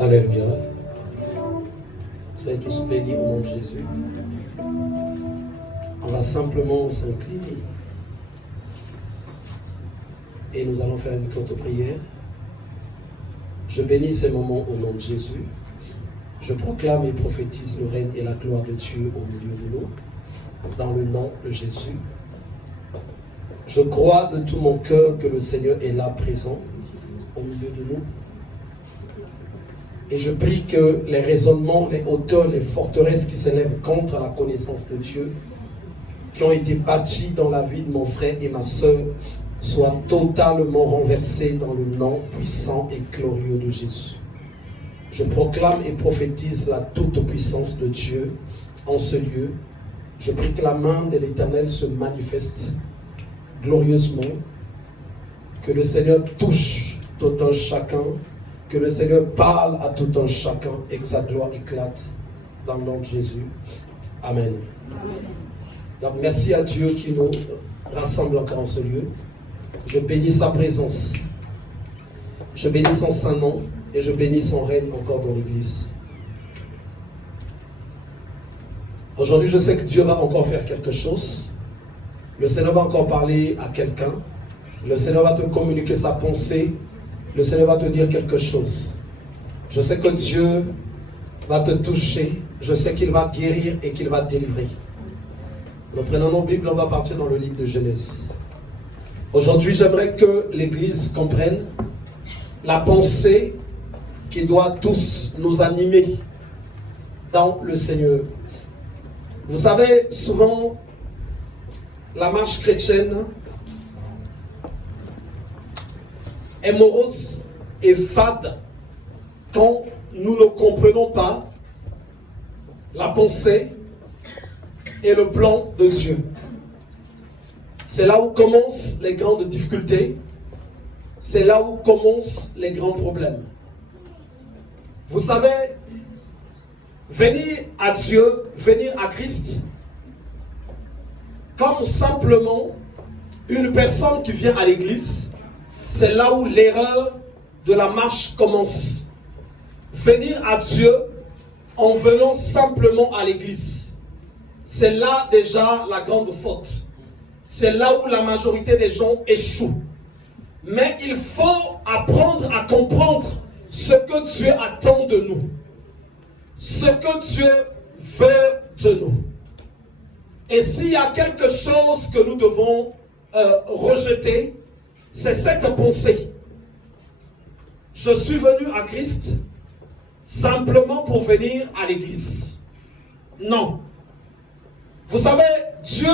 Alléluia. Soyez tous bénis au nom de Jésus. On va simplement s'incliner. Et nous allons faire une courte prière. Je bénis ces moments au nom de Jésus. Je proclame et prophétise le règne et la gloire de Dieu au milieu de nous. Dans le nom de Jésus. Je crois de tout mon cœur que le Seigneur est là présent au milieu de nous. Et je prie que les raisonnements, les hauteurs, les forteresses qui s'élèvent contre la connaissance de Dieu, qui ont été bâties dans la vie de mon frère et ma soeur, soient totalement renversés dans le nom puissant et glorieux de Jésus. Je proclame et prophétise la toute-puissance de Dieu en ce lieu. Je prie que la main de l'Éternel se manifeste glorieusement, que le Seigneur touche tout un chacun, que le Seigneur parle à tout un chacun et que sa gloire éclate dans le nom de Jésus. Amen. Amen. Donc merci à Dieu qui nous rassemble encore en ce lieu. Je bénis sa présence. Je bénis son saint nom et je bénis son règne encore dans l'Église. Aujourd'hui, je sais que Dieu va encore faire quelque chose. Le Seigneur va encore parler à quelqu'un. Le Seigneur va te communiquer sa pensée. Le Seigneur va te dire quelque chose. Je sais que Dieu va te toucher. Je sais qu'il va guérir et qu'il va délivrer. Nous prenons nos Bibles, on va partir dans le livre de Genèse. Aujourd'hui, j'aimerais que l'Église comprenne la pensée qui doit tous nous animer dans le Seigneur. Vous savez, souvent, la marche chrétienne est morose et fade quand nous ne comprenons pas la pensée et le plan de Dieu. C'est là où commencent les grandes difficultés. C'est là où commencent les grands problèmes. Vous savez, venir à Dieu, venir à Christ, comme simplement une personne qui vient à l'église, c'est là où l'erreur de la marche commence. Venir à Dieu en venant simplement à l'église, c'est là déjà la grande faute. C'est là où la majorité des gens échouent. Mais il faut apprendre à comprendre ce que Dieu attend de nous. Ce que Dieu veut de nous. Et s'il y a quelque chose que nous devons rejeter, c'est cette pensée. Je suis venu à Christ simplement pour venir à l'église. Non. Vous savez, Dieu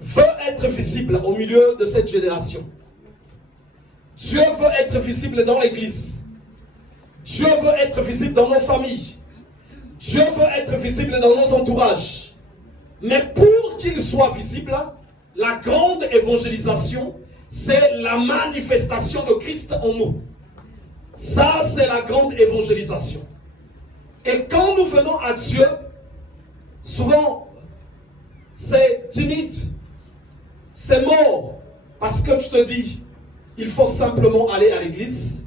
veut être visible au milieu de cette génération. Dieu veut être visible dans l'église. Dieu veut être visible dans nos familles. Dieu veut être visible dans nos entourages. Mais pour qu'il soit visible, la grande évangélisation, c'est la manifestation de Christ en nous. Ça, c'est la grande évangélisation. Et quand nous venons à Dieu, souvent, c'est timide, c'est mort, parce que tu te dis, il faut simplement aller à l'église.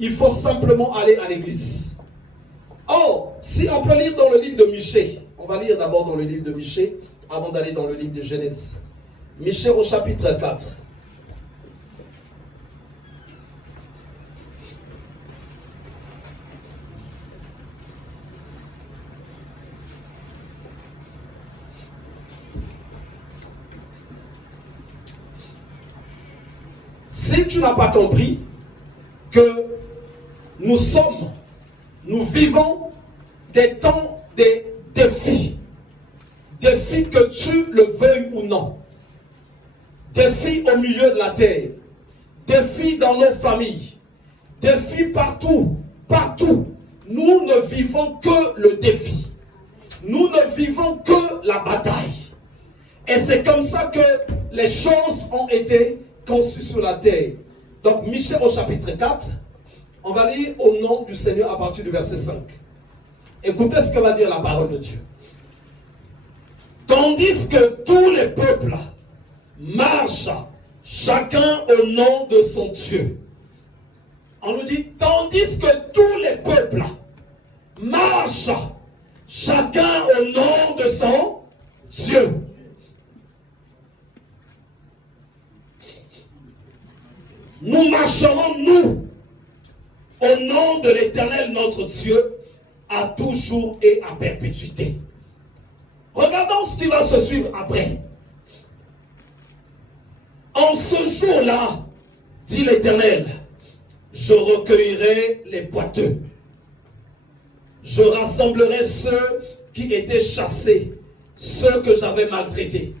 Il faut simplement aller à l'église. Or, si on peut lire dans le livre de Michée, on va lire d'abord dans le livre de Michée, avant d'aller dans le livre de Genèse. Michée au chapitre 4. Si tu n'as pas compris que nous vivons des temps, des défis. Défis que tu le veuilles ou non. Défis au milieu de la terre. Défis dans nos familles. Défis partout. Partout. Nous ne vivons que le défi. Nous ne vivons que la bataille. Et c'est comme ça que les choses ont été conçues sur la terre. Donc, Michée au chapitre 4, on va lire au nom du Seigneur à partir du verset 5. Écoutez ce que va dire la parole de Dieu. Tandis que tous les peuples marchent chacun au nom de son Dieu. On nous dit, tandis que tous les peuples marchent, chacun au nom de son Dieu. Nous marcherons, nous, au nom de l'Éternel notre Dieu, à toujours et à perpétuité. Regardons ce qui va se suivre après. En ce jour-là, dit l'Éternel, je recueillerai les boiteux. Je rassemblerai ceux qui étaient chassés, ceux que j'avais maltraités.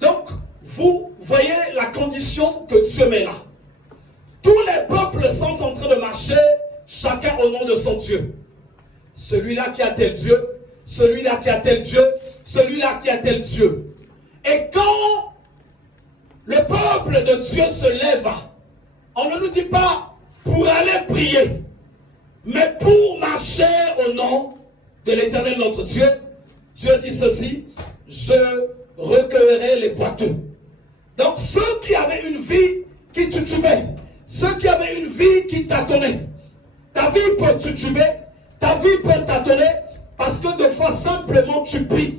Donc, vous voyez la condition que Dieu met là. Tous les peuples sont en train de marcher, chacun au nom de son Dieu. Celui-là qui a tel Dieu, celui-là qui a tel Dieu, celui-là qui a tel Dieu. Et quand le peuple de Dieu se lève, on ne nous dit pas pour aller prier, mais pour marcher au nom de l'Éternel notre Dieu. Dieu dit ceci, je recueillerai les boiteux. Donc ceux qui avaient une vie qui titubait, ceux qui avaient une vie qui tâtonnait, ta vie peut tituber, ta vie peut tâtonner, parce que des fois simplement tu pries.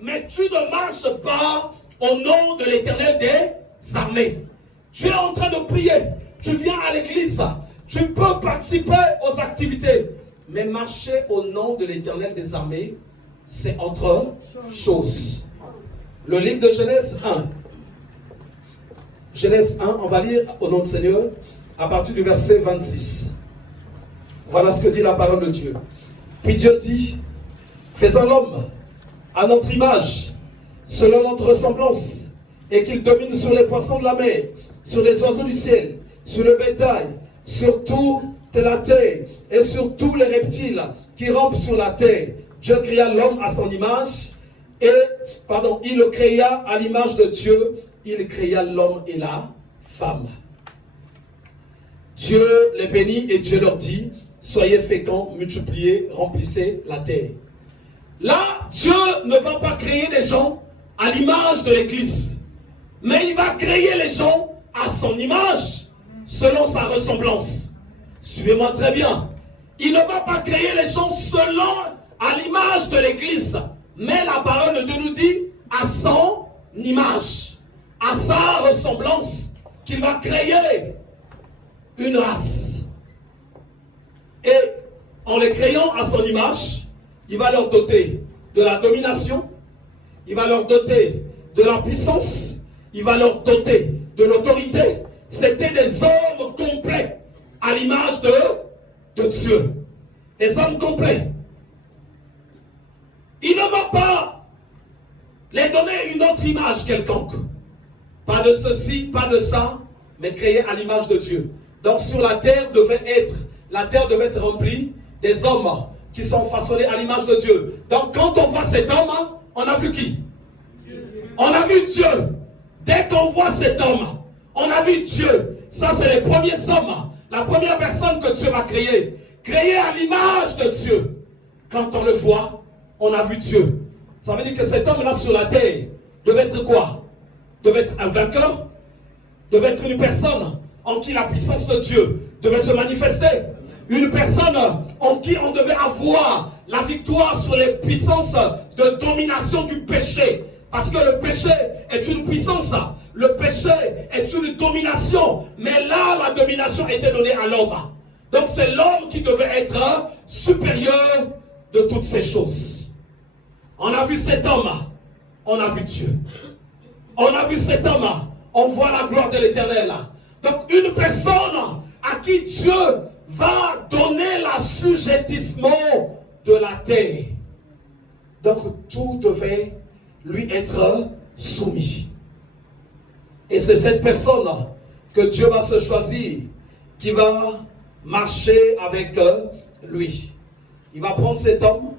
Mais tu ne marches pas au nom de l'Éternel des armées. Tu es en train de prier, tu viens à l'église, tu peux participer aux activités. Mais marcher au nom de l'Éternel des armées, c'est autre chose. Le livre de Genèse 1. Genèse 1, on va lire au nom du Seigneur à partir du verset 26. Voilà ce que dit la parole de Dieu. Puis Dieu dit, faisons l'homme à notre image, selon notre ressemblance, et qu'il domine sur les poissons de la mer, sur les oiseaux du ciel, sur le bétail, sur toute la terre, et sur tous les reptiles qui rampent sur la terre. Dieu créa l'homme à son image, et, il le créa à l'image de Dieu, il créa l'homme et la femme. Dieu les bénit et Dieu leur dit, soyez féconds, multipliez, remplissez la terre. Là, Dieu ne va pas créer les gens à l'image de l'Église, mais il va créer les gens à son image, selon sa ressemblance. Suivez-moi très bien. Il ne va pas créer les gens selon à l'image de l'Église, mais la parole de Dieu nous dit à son image, à sa ressemblance, qu'il va créer une race. Et en les créant à son image, il va leur doter de la domination, il va leur doter de la puissance, il va leur doter de l'autorité. C'était des hommes complets à l'image de Dieu. Des hommes complets. Il ne va pas les donner une autre image quelconque. Pas de ceci, pas de ça, mais créé à l'image de Dieu. Donc sur la terre devait être remplie des hommes qui sont façonnés à l'image de Dieu. Donc quand on voit cet homme, on a vu qui? Dieu. On a vu Dieu. Dès qu'on voit cet homme, on a vu Dieu. Ça c'est les premiers hommes. La première personne que Dieu va créer. Créée à l'image de Dieu. Quand on le voit, on a vu Dieu. Ça veut dire que cet homme-là sur la terre devait être quoi? Devait être un vainqueur, devait être une personne en qui la puissance de Dieu devait se manifester. Une personne en qui on devait avoir la victoire sur les puissances de domination du péché. Parce que le péché est une puissance, le péché est une domination. Mais là, la domination était donnée à l'homme. Donc c'est l'homme qui devait être supérieur de toutes ces choses. On a vu cet homme, on a vu Dieu. On a vu cet homme, on voit la gloire de l'Éternel. Donc une personne à qui Dieu va donner l'assujettissement de la terre. Donc tout devait lui être soumis. Et c'est cette personne que Dieu va se choisir, qui va marcher avec lui. Il va prendre cet homme,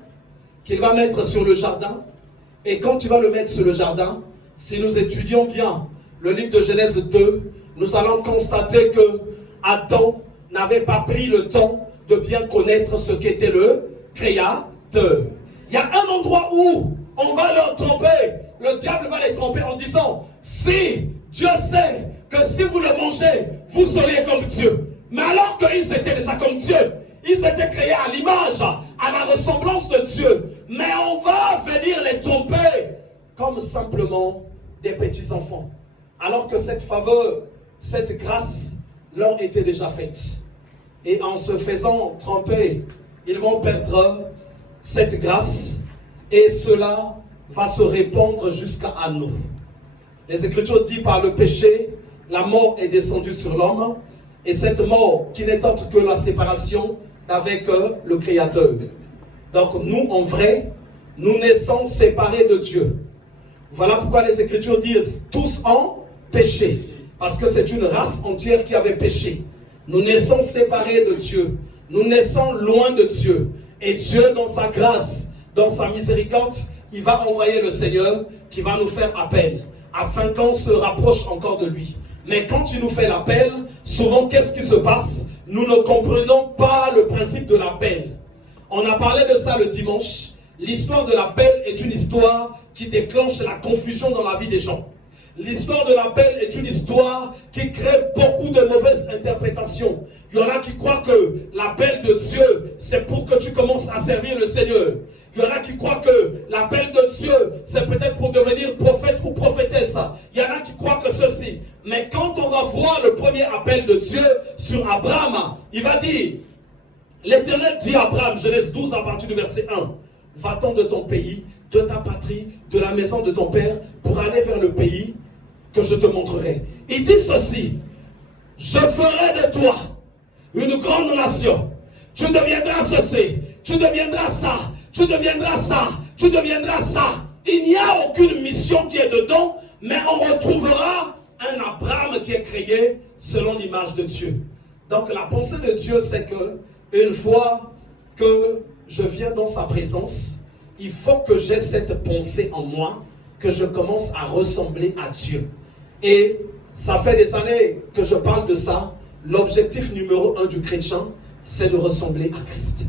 qu'il va mettre sur le jardin. Et quand il va le mettre sur le jardin, si nous étudions bien le livre de Genèse 2, nous allons constater que Adam n'avait pas pris le temps de bien connaître ce qu'était le Créateur. Il y a un endroit où on va leur tromper, le diable va les tromper en disant, si Dieu sait que si vous le mangez, vous serez comme Dieu. Mais alors qu'ils étaient déjà comme Dieu, ils étaient créés à l'image, à la ressemblance de Dieu. Mais on va venir les tromper comme simplement des petits enfants. Alors que cette faveur, cette grâce leur était déjà faite. Et en se faisant tromper, ils vont perdre cette grâce et cela va se répandre jusqu'à nous. Les Écritures disent par le péché, la mort est descendue sur l'homme et cette mort qui n'est autre que la séparation avec le Créateur. Donc nous, en vrai, nous naissons séparés de Dieu. Voilà pourquoi les Écritures disent tous en péché. Parce que c'est une race entière qui avait péché. Nous naissons séparés de Dieu. Nous naissons loin de Dieu. Et Dieu, dans sa grâce, dans sa miséricorde, il va envoyer le Seigneur qui va nous faire appel, afin qu'on se rapproche encore de lui. Mais quand il nous fait l'appel, souvent qu'est-ce qui se passe? Nous ne comprenons pas le principe de l'appel. On a parlé de ça le dimanche. L'histoire de l'appel est une histoire qui déclenche la confusion dans la vie des gens. L'histoire de l'appel est une histoire qui crée beaucoup de mauvaises interprétations. Il y en a qui croient que l'appel de Dieu, c'est pour que tu commences à servir le Seigneur. Il y en a qui croient que l'appel de Dieu, c'est peut-être pour devenir prophète ou prophétesse. Il y en a qui croient que ceci. Mais quand on va voir le premier appel de Dieu sur Abraham, il va dire, l'Éternel dit à Abraham, Genèse 12 à partir du verset 1, va-t'en de ton pays, de ta patrie, de la maison de ton père, pour aller vers le pays que je te montrerai. Il dit ceci, je ferai de toi une grande nation. Tu deviendras ceci, tu deviendras ça, tu deviendras ça, tu deviendras ça. Il n'y a aucune mission qui est dedans, mais on retrouvera un Abraham qui est créé selon l'image de Dieu. Donc la pensée de Dieu, c'est que une fois que je viens dans sa présence, il faut que j'ai cette pensée en moi, que je commence à ressembler à Dieu. Et ça fait des années que je parle de ça. L'objectif numéro 1 du chrétien, c'est de ressembler à Christ.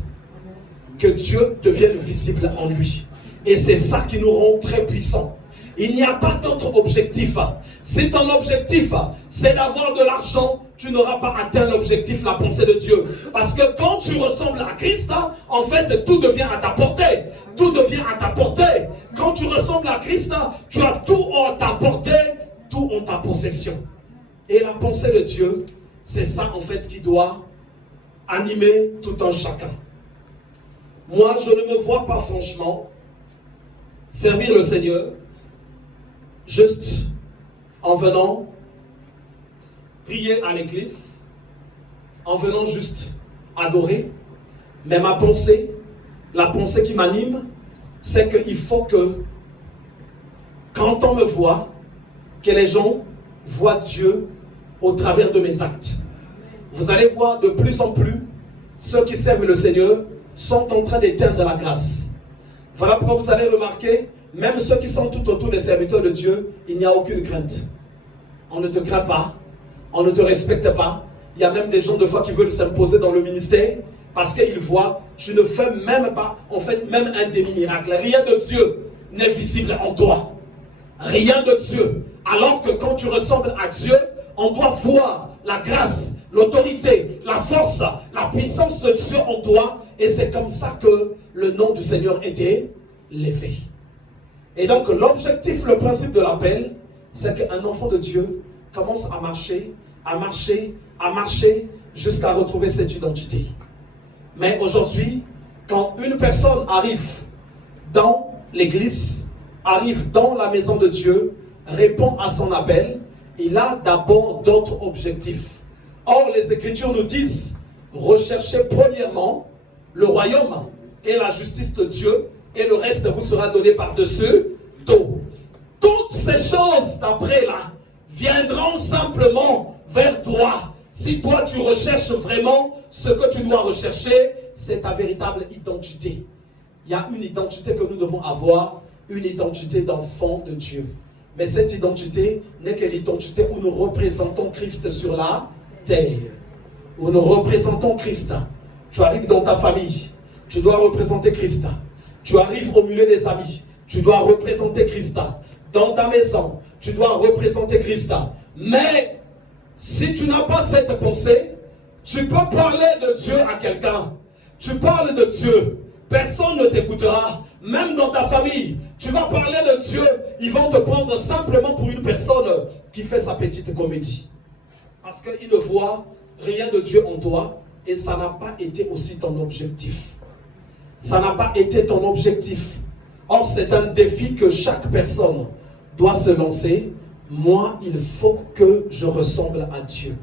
Que Dieu devienne visible en lui. Et c'est ça qui nous rend très puissants. Il n'y a pas d'autre objectif. Si ton objectif, c'est d'avoir de l'argent, tu n'auras pas atteint l'objectif, la pensée de Dieu. Parce que quand tu ressembles à Christ, en fait, tout devient à ta portée. Tout devient à ta portée. Quand tu ressembles à Christ, tu as tout en ta portée, tout en ta possession. Et la pensée de Dieu, c'est ça en fait qui doit animer tout un chacun. Moi, je ne me vois pas franchement servir le Seigneur juste en venant prier à l'église, en venant juste adorer. Mais ma pensée, la pensée qui m'anime, c'est qu'il faut que quand on me voit, que les gens voient Dieu au travers de mes actes. Vous allez voir de plus en plus, ceux qui servent le Seigneur sont en train d'éteindre la grâce. Voilà pourquoi vous allez remarquer, même ceux qui sont tout autour des serviteurs de Dieu, il n'y a aucune crainte. On ne te craint pas, on ne te respecte pas. Il y a même des gens de foi qui veulent s'imposer dans le ministère parce qu'ils voient, tu ne fais même pas, en fait, même un demi-miracle. Rien de Dieu n'est visible en toi. Rien de Dieu. Alors que quand tu ressembles à Dieu, on doit voir la grâce, l'autorité, la force, la puissance de Dieu en toi. Et c'est comme ça que le nom du Seigneur était élevé. Et donc l'objectif, le principe de l'appel, c'est qu'un enfant de Dieu commence à marcher, à marcher, à marcher, jusqu'à retrouver cette identité. Mais aujourd'hui, quand une personne arrive dans l'église, arrive dans la maison de Dieu, répond à son appel, il a d'abord d'autres objectifs. Or, les Écritures nous disent, recherchez premièrement le royaume et la justice de Dieu, et le reste vous sera donné par-dessus tout. Toutes ces choses d'après là viendront simplement vers toi. Si toi tu recherches vraiment ce que tu dois rechercher, c'est ta véritable identité. Il y a une identité que nous devons avoir, une identité d'enfant de Dieu. Mais cette identité n'est que l'identité où nous représentons Christ sur la terre. Où nous représentons Christ. Tu arrives dans ta famille, tu dois représenter Christ. Tu arrives au milieu des amis, tu dois représenter Christ. Dans ta maison, tu dois représenter Christ. Mais si tu n'as pas cette pensée, Tu peux parler de Dieu à quelqu'un. Tu parles de Dieu. Personne ne t'écoutera. Même dans ta famille, tu vas parler de Dieu. Ils vont te prendre simplement pour une personne qui fait sa petite comédie. Parce qu'ils ne voient rien de Dieu en toi. Et ça n'a pas été aussi ton objectif. Ça n'a pas été ton objectif. Or, c'est un défi que chaque personne doit se lancer. Moi, il faut que je ressemble à Dieu.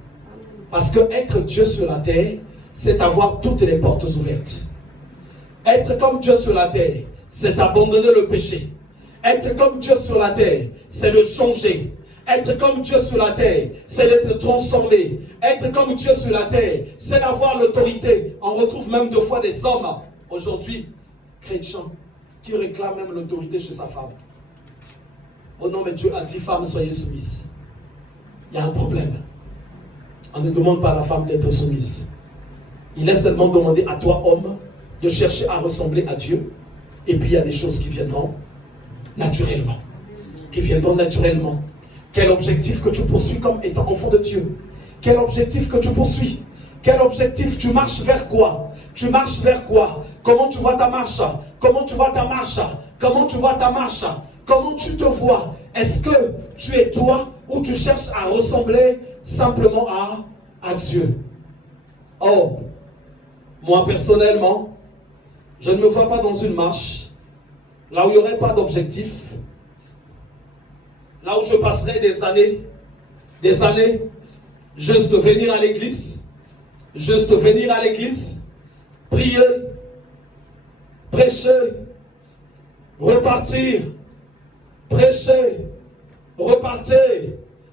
Parce que être Dieu sur la terre, c'est avoir toutes les portes ouvertes. Être comme Dieu sur la terre, c'est abandonner le péché. Être comme Dieu sur la terre, c'est le changer. Être comme Dieu sur la terre, c'est d'être transformé. Être comme Dieu sur la terre, c'est d'avoir l'autorité. On retrouve même deux fois des hommes, aujourd'hui, chrétiens, qui réclament même l'autorité chez sa femme. Oh non, mais Dieu a dit, femmes, soyez soumises. Il y a un problème. On ne demande pas à la femme d'être soumise. Il est seulement demandé à toi, homme, de chercher à ressembler à Dieu. Et puis il y a des choses qui viendront naturellement. Qui viendront naturellement. Quel objectif que tu poursuis comme étant enfant de Dieu? Quel objectif que tu poursuis? Quel objectif? Tu marches vers quoi? Tu marches vers quoi? Comment tu vois ta marche? Comment tu vois ta marche? Comment tu vois ta marche? Comment tu te vois? Est-ce que tu es toi ou tu cherches à ressembler simplement à Dieu? Oh, moi personnellement, je ne me vois pas dans une marche là où il n'y aurait pas d'objectif, là où je passerai des années, juste venir à l'église, prier, prêcher, repartir, prêcher, repartir,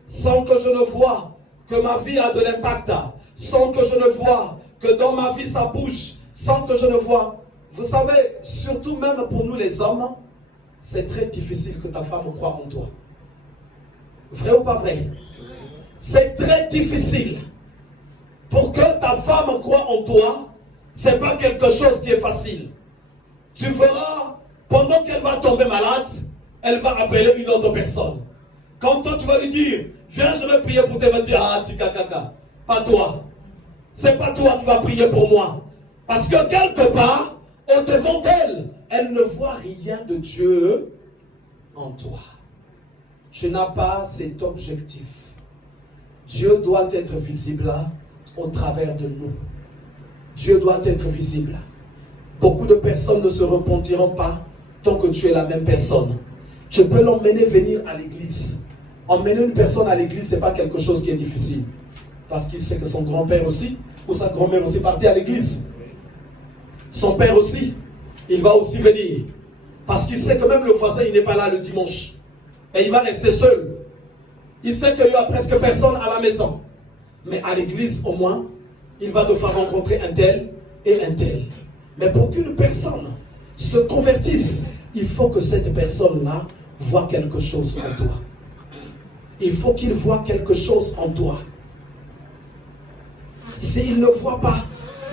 sans que je ne vois que ma vie a de l'impact, sans que je ne vois que dans ma vie ça bouge, sans que je ne vois. Vous savez, surtout même pour nous les hommes, c'est très difficile que ta femme croie en toi. Vrai ou pas vrai? C'est très difficile. Pour que ta femme croie en toi, c'est pas quelque chose qui est facile. Tu verras, pendant qu'elle va tomber malade, elle va appeler une autre personne. Quand toi tu vas lui dire, viens, je vais prier pour te dire, ah, tika kaka. Pas toi. C'est pas toi qui vas prier pour moi. Parce que quelque part, au-devant d'elle, elle ne voit rien de Dieu en toi. Tu n'as pas cet objectif. Dieu doit être visible au travers de nous. Dieu doit être visible. Beaucoup de personnes ne se repentiront pas tant que tu es la même personne. Tu peux l'emmener venir à l'église. Emmener une personne à l'église, ce n'est pas quelque chose qui est difficile. Parce qu'il sait que son grand-père aussi, ou sa grand-mère aussi partait à l'église. Son père aussi, il va aussi venir. Parce qu'il sait que même le voisin, il n'est pas là le dimanche. Et il va rester seul. Il sait qu'il y a presque personne à la maison. Mais à l'église, au moins, il va devoir rencontrer un tel et un tel. Mais pour qu'une personne se convertisse, il faut que cette personne-là voit quelque chose en toi. Il faut qu'il voit quelque chose en toi. S'il ne voit pas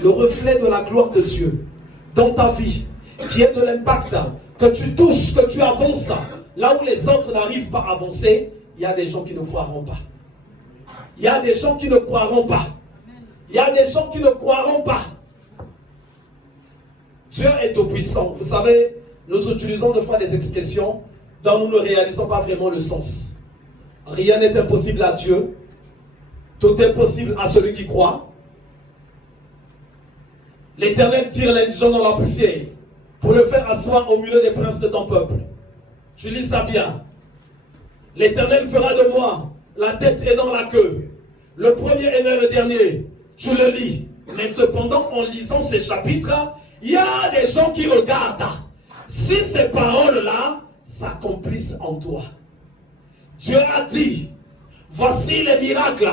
le reflet de la gloire de Dieu dans ta vie, qui est de l'impact, que tu touches, que tu avances, là où les autres n'arrivent pas à avancer, il y a des gens qui ne croiront pas. Il y a des gens qui ne croiront pas. Il y a des gens qui ne croiront pas. Dieu est tout-puissant. Vous savez, nous utilisons des fois des expressions dont nous ne réalisons pas vraiment le sens. Rien n'est impossible à Dieu. Tout est possible à celui qui croit. L'Éternel tire l'indigent dans la poussière pour le faire asseoir au milieu des princes de ton peuple. Tu lis ça bien. L'Éternel fera de moi la tête et dans la queue. Le premier et le dernier, tu le lis. Mais cependant, en lisant ces chapitres, il y a des gens qui regardent si ces paroles-là s'accomplissent en toi. Dieu a dit, voici les miracles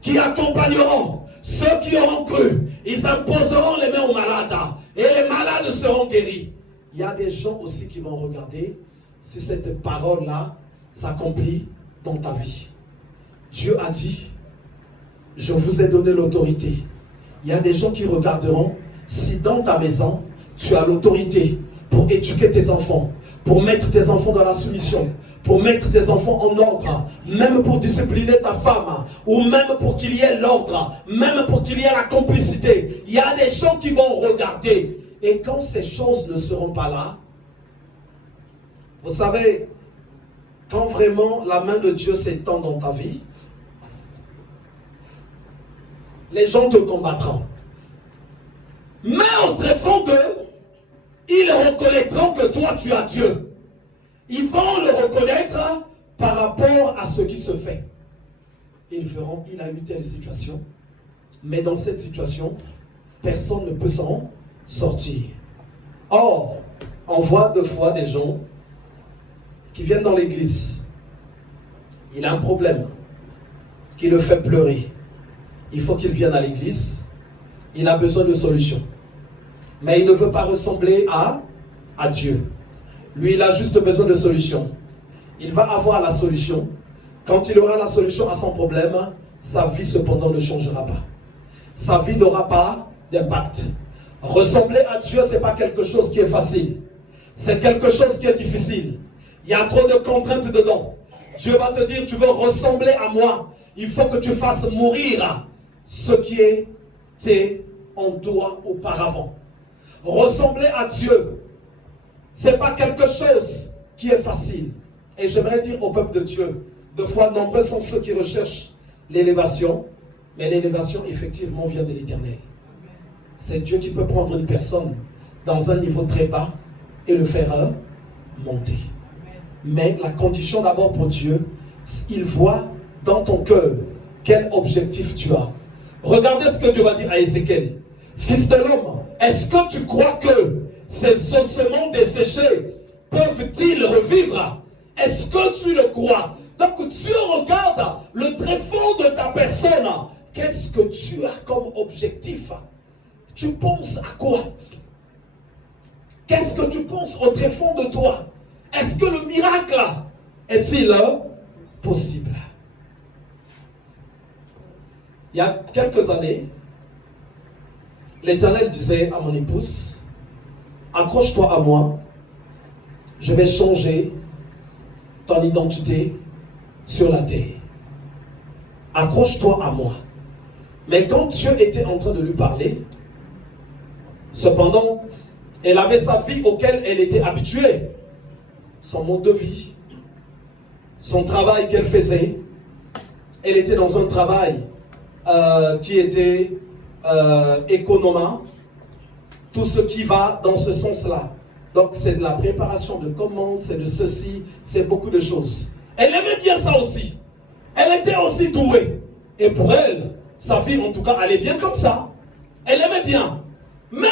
qui accompagneront ceux qui auront cru. Ils imposeront les mains aux malades et les malades seront guéris. Il y a des gens aussi qui vont regarder si cette parole-là s'accomplit dans ta vie. Dieu a dit, je vous ai donné l'autorité. Il y a des gens qui regarderont si dans ta maison, tu as l'autorité pour éduquer tes enfants, pour mettre tes enfants dans la soumission, pour mettre tes enfants en ordre, même pour discipliner ta femme, ou même pour qu'il y ait l'ordre, même pour qu'il y ait la complicité. Il y a des gens qui vont regarder. Et quand ces choses ne seront pas là, vous savez, quand vraiment la main de Dieu s'étend dans ta vie, les gens te combattront. Mais au tréfond d'eux, ils reconnaîtront que toi tu as Dieu. Ils vont le reconnaître par rapport à ce qui se fait. Ils verront, il a eu telle situation, mais dans cette situation, personne ne peut s'en sortir. Or, on voit deux fois des gens qui viennent dans l'église. Il a un problème qui le fait pleurer. Il faut qu'il vienne à l'église. Il a besoin de solutions. Mais il ne veut pas ressembler à Dieu. Lui, il a juste besoin de solutions. Il va avoir la solution. Quand il aura la solution à son problème, sa vie cependant ne changera pas. Sa vie n'aura pas d'impact. Ressembler à Dieu, ce n'est pas quelque chose qui est facile. C'est quelque chose qui est difficile. Il y a trop de contraintes dedans. Dieu va te dire, tu veux ressembler à moi. Il faut que tu fasses mourir ce qui était en toi auparavant. Ressembler à Dieu, ce n'est pas quelque chose qui est facile. Et j'aimerais dire au peuple de Dieu, de fois nombreux sont ceux qui recherchent l'élévation, mais l'élévation effectivement vient de l'Éternel. C'est Dieu qui peut prendre une personne dans un niveau très bas et le faire monter. Mais la condition d'abord pour Dieu, il voit dans ton cœur quel objectif tu as. Regardez ce que Dieu va dire à Ézéchiel. Fils de l'homme, est-ce que tu crois que ces ossements desséchés peuvent-ils revivre? Est-ce que tu le crois? Donc Dieu regarde le tréfonds de ta personne. Qu'est-ce que tu as comme objectif? Tu penses à quoi? Qu'est-ce que tu penses au tréfonds de toi? Est-ce que le miracle est-il possible? Il y a quelques années, l'Éternel disait à mon épouse, accroche-toi à moi, je vais changer ton identité sur la terre. Accroche-toi à moi. Mais quand Dieu était en train de lui parler, cependant, elle avait sa vie auquel elle était habituée. Son mode de vie, son travail qu'elle faisait. Elle était dans un travail qui était économa. Tout ce qui va dans ce sens-là. Donc c'est de la préparation de commandes, c'est de ceci, c'est beaucoup de choses. Elle aimait bien ça aussi. Elle était aussi douée. Et pour elle, sa vie en tout cas allait bien comme ça. Elle aimait bien. Mais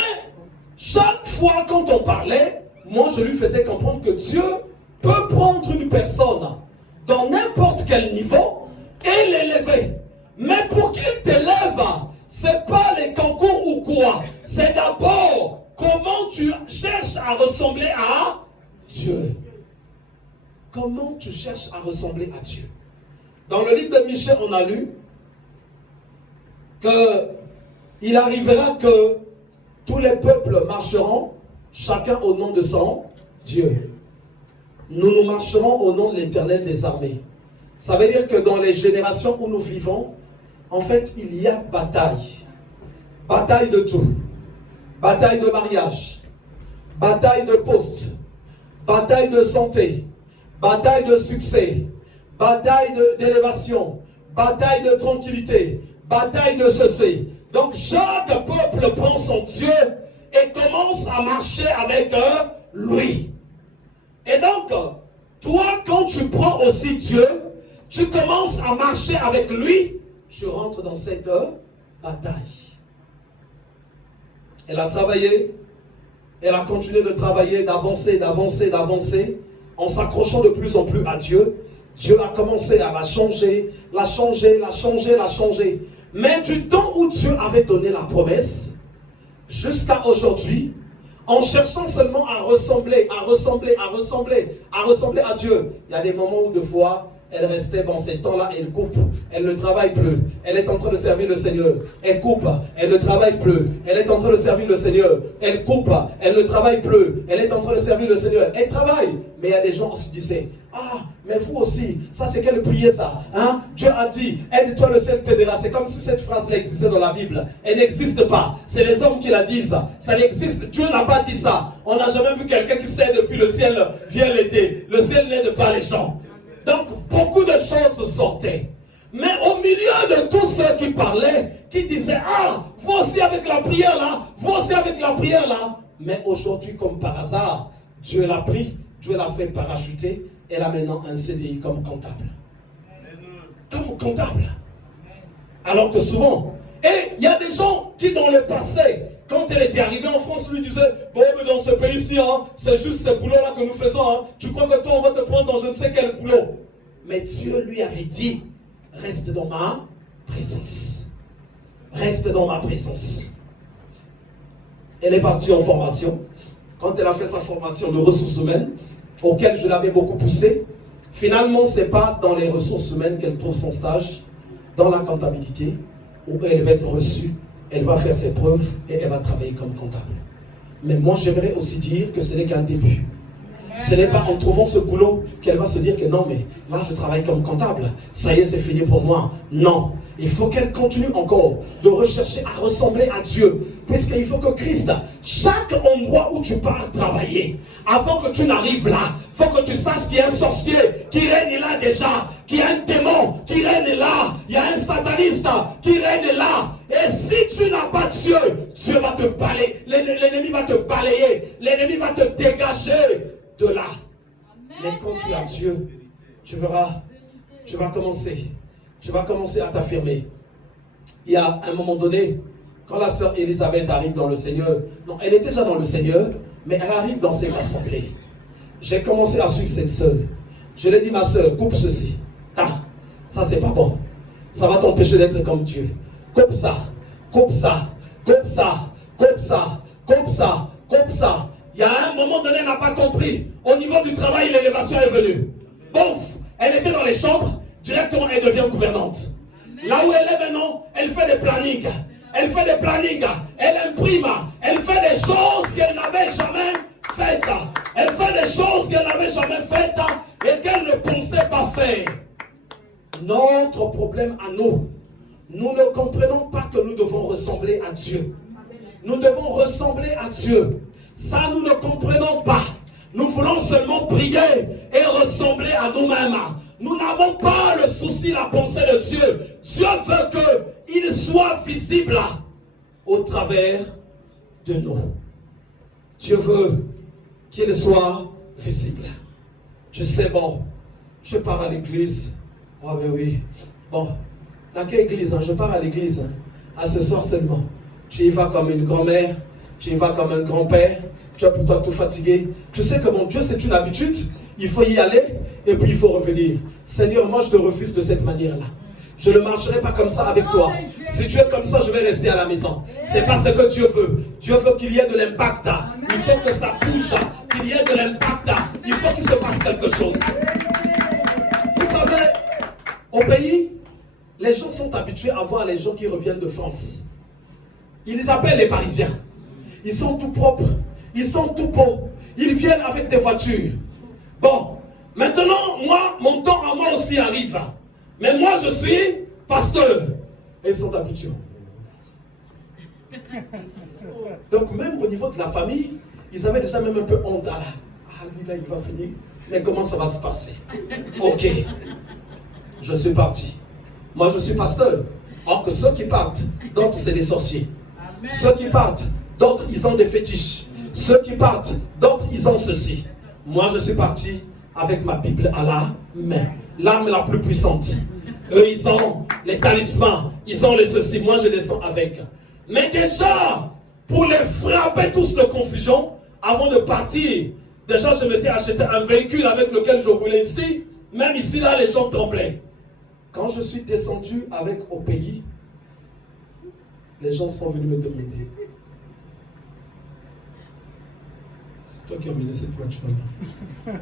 chaque fois quand on parlait, moi je lui faisais comprendre que Dieu peut prendre une personne dans n'importe quel niveau et l'élever. Mais pour qu'il t'élève, c'est pas les concours ou quoi. C'est d'abord comment tu cherches à ressembler à Dieu. Comment tu cherches à ressembler à Dieu. Dans le livre de Michée, on a lu qu'il arrivera que tous les peuples marcheront, chacun au nom de son Dieu. Nous marcherons au nom de l'Éternel des armées. Ça veut dire que dans les générations où nous vivons, en fait, il y a bataille. Bataille de tout. Bataille de mariage. Bataille de poste. Bataille de santé. Bataille de succès. Bataille d'élévation. Bataille de tranquillité. Bataille de ceci. Donc chaque peuple prend son Dieu et commence à marcher avec lui. Et donc, toi, quand tu prends aussi Dieu, tu commences à marcher avec lui, tu rentres dans cette bataille. Elle a travaillé, elle a continué de travailler, d'avancer, en s'accrochant de plus en plus à Dieu. Dieu a commencé à la changer. Mais du temps où Dieu avait donné la promesse, jusqu'à aujourd'hui, en cherchant seulement à ressembler à Dieu, il y a des moments où, de fois, Elle restait dans ces temps-là, elle coupe, elle ne travaille plus, elle est en train de servir le Seigneur. Elle coupe, elle ne travaille plus, elle est en train de servir le Seigneur. Elle coupe, elle ne travaille plus, elle est en train de servir le Seigneur. Elle travaille, mais il y a des gens qui disaient, ah, mais vous aussi, ça c'est quelle prière ça, hein? Dieu a dit, aide-toi, le ciel t'aidera. C'est comme si cette phrase-là existait dans la Bible. Elle n'existe pas, c'est les hommes qui la disent. Ça n'existe, Dieu n'a pas dit ça. On n'a jamais vu quelqu'un qui sait depuis le ciel vient l'été. Le ciel n'aide pas les gens. Donc, beaucoup de choses sortaient. Mais au milieu de tous ceux qui parlaient, qui disaient, ah, vous aussi avec la prière là, vous aussi avec la prière là. Mais aujourd'hui, comme par hasard, Dieu l'a pris, Dieu l'a fait parachuter, elle a maintenant un CDI comme comptable. Comme comptable. Alors que souvent, et il y a des gens qui dans le passé, quand elle était arrivée en France, lui disaient, bon, mais dans ce pays-ci, hein, c'est juste ce boulot-là que nous faisons. Hein. Tu crois que toi, on va te prendre dans je ne sais quel boulot. Mais Dieu lui avait dit, reste dans ma présence. Reste dans ma présence. Elle est partie en formation. Quand elle a fait sa formation de ressources humaines, auquel je l'avais beaucoup poussé, finalement, ce n'est pas dans les ressources humaines qu'elle trouve son stage, dans la comptabilité, où elle va être reçue. Elle va faire ses preuves et elle va travailler comme comptable. Mais moi, j'aimerais aussi dire que ce n'est qu'un début. Ce n'est pas en trouvant ce boulot qu'elle va se dire que non, mais là, je travaille comme comptable. Ça y est, c'est fini pour moi. Non. Il faut qu'elle continue encore de rechercher à ressembler à Dieu. Puisqu'il faut que Christ, chaque endroit où tu pars travailler, avant que tu n'arrives là, il faut que tu saches qu'il y a un sorcier qui règne là déjà, qu'il y a un démon qui règne là, il y a un sataniste qui règne là. Et si tu n'as pas Dieu, Dieu va te balayer, l'ennemi va te balayer, l'ennemi va te dégager de là. Mais quand tu as Dieu, tu verras, tu vas commencer à t'affirmer. Il y a un moment donné, quand la sœur Elisabeth arrive dans le Seigneur, non, elle était déjà dans le Seigneur, mais elle arrive dans ses assemblées. J'ai commencé à suivre cette sœur. Je lui ai dit, ma sœur, coupe ceci. Ah, ça c'est pas bon. Ça va t'empêcher d'être comme Dieu. Coupe ça, coupe ça, coupe ça, coupe ça, coupe ça, coupe ça. Il y a un moment donné, elle n'a pas compris. Au niveau du travail, l'élévation est venue. Bouf, elle était dans les chambres, directement elle devient gouvernante. Là où elle est maintenant, elle fait des plannings. Elle fait des plannings, elle imprime, elle fait des choses qu'elle n'avait jamais faites. Elle fait des choses qu'elle n'avait jamais faites et qu'elle ne pensait pas faire. Notre problème à nous, nous ne comprenons pas que nous devons ressembler à Dieu. Nous devons ressembler à Dieu. Ça, nous ne comprenons pas. Nous voulons seulement prier et ressembler à nous-mêmes. Nous n'avons pas le souci, la pensée de Dieu. Dieu veut qu'il soit visible au travers de nous. Dieu veut qu'il soit visible. Tu sais, bon, je pars à l'église. Ah ben oui. Bon, à quelle église, hein? Je pars à l'église. Hein? À ce soir seulement. Tu y vas comme une grand-mère. Tu y vas comme un grand-père. Tu es pourtant tout fatigué. Tu sais que mon Dieu, c'est une habitude. Il faut y aller et puis il faut revenir. Seigneur, moi je te refuse de cette manière-là. Je ne marcherai pas comme ça avec toi. Si tu es comme ça, je vais rester à la maison. C'est pas ce que Dieu veut. Dieu veut qu'il y ait de l'impact. Il faut que ça bouge, qu'il y ait de l'impact. Il faut qu'il se passe quelque chose. Vous savez, au pays, les gens sont habitués à voir les gens qui reviennent de France. Ils les appellent les Parisiens. Ils sont tout propres. Ils sont tout beaux. Ils viennent avec des voitures. Bon, maintenant, moi, mon temps à moi aussi arrive. Mais moi, je suis pasteur. Et ils sont habitués. Donc, même au niveau de la famille, ils avaient déjà même un peu honte. Ah, lui là, il va venir. Mais comment ça va se passer? Ok. Je suis parti. Moi, je suis pasteur. Or que ceux qui partent, d'autres, c'est des sorciers. Amen. Ceux qui partent, d'autres, ils ont des fétiches. Ceux qui partent, d'autres, ils ont ceci. Moi, je suis parti avec ma Bible à la main. L'arme la plus puissante. Eux, ils ont les talismans. Ils ont les ceci. Moi, je descends avec. Mais déjà, pour les frapper tous de confusion, avant de partir, déjà, je m'étais acheté un véhicule avec lequel je roulais ici. Même ici, là, les gens tremblaient. Quand je suis descendu avec au pays, les gens sont venus me demander. C'est toi qui as mené cette voiture-là.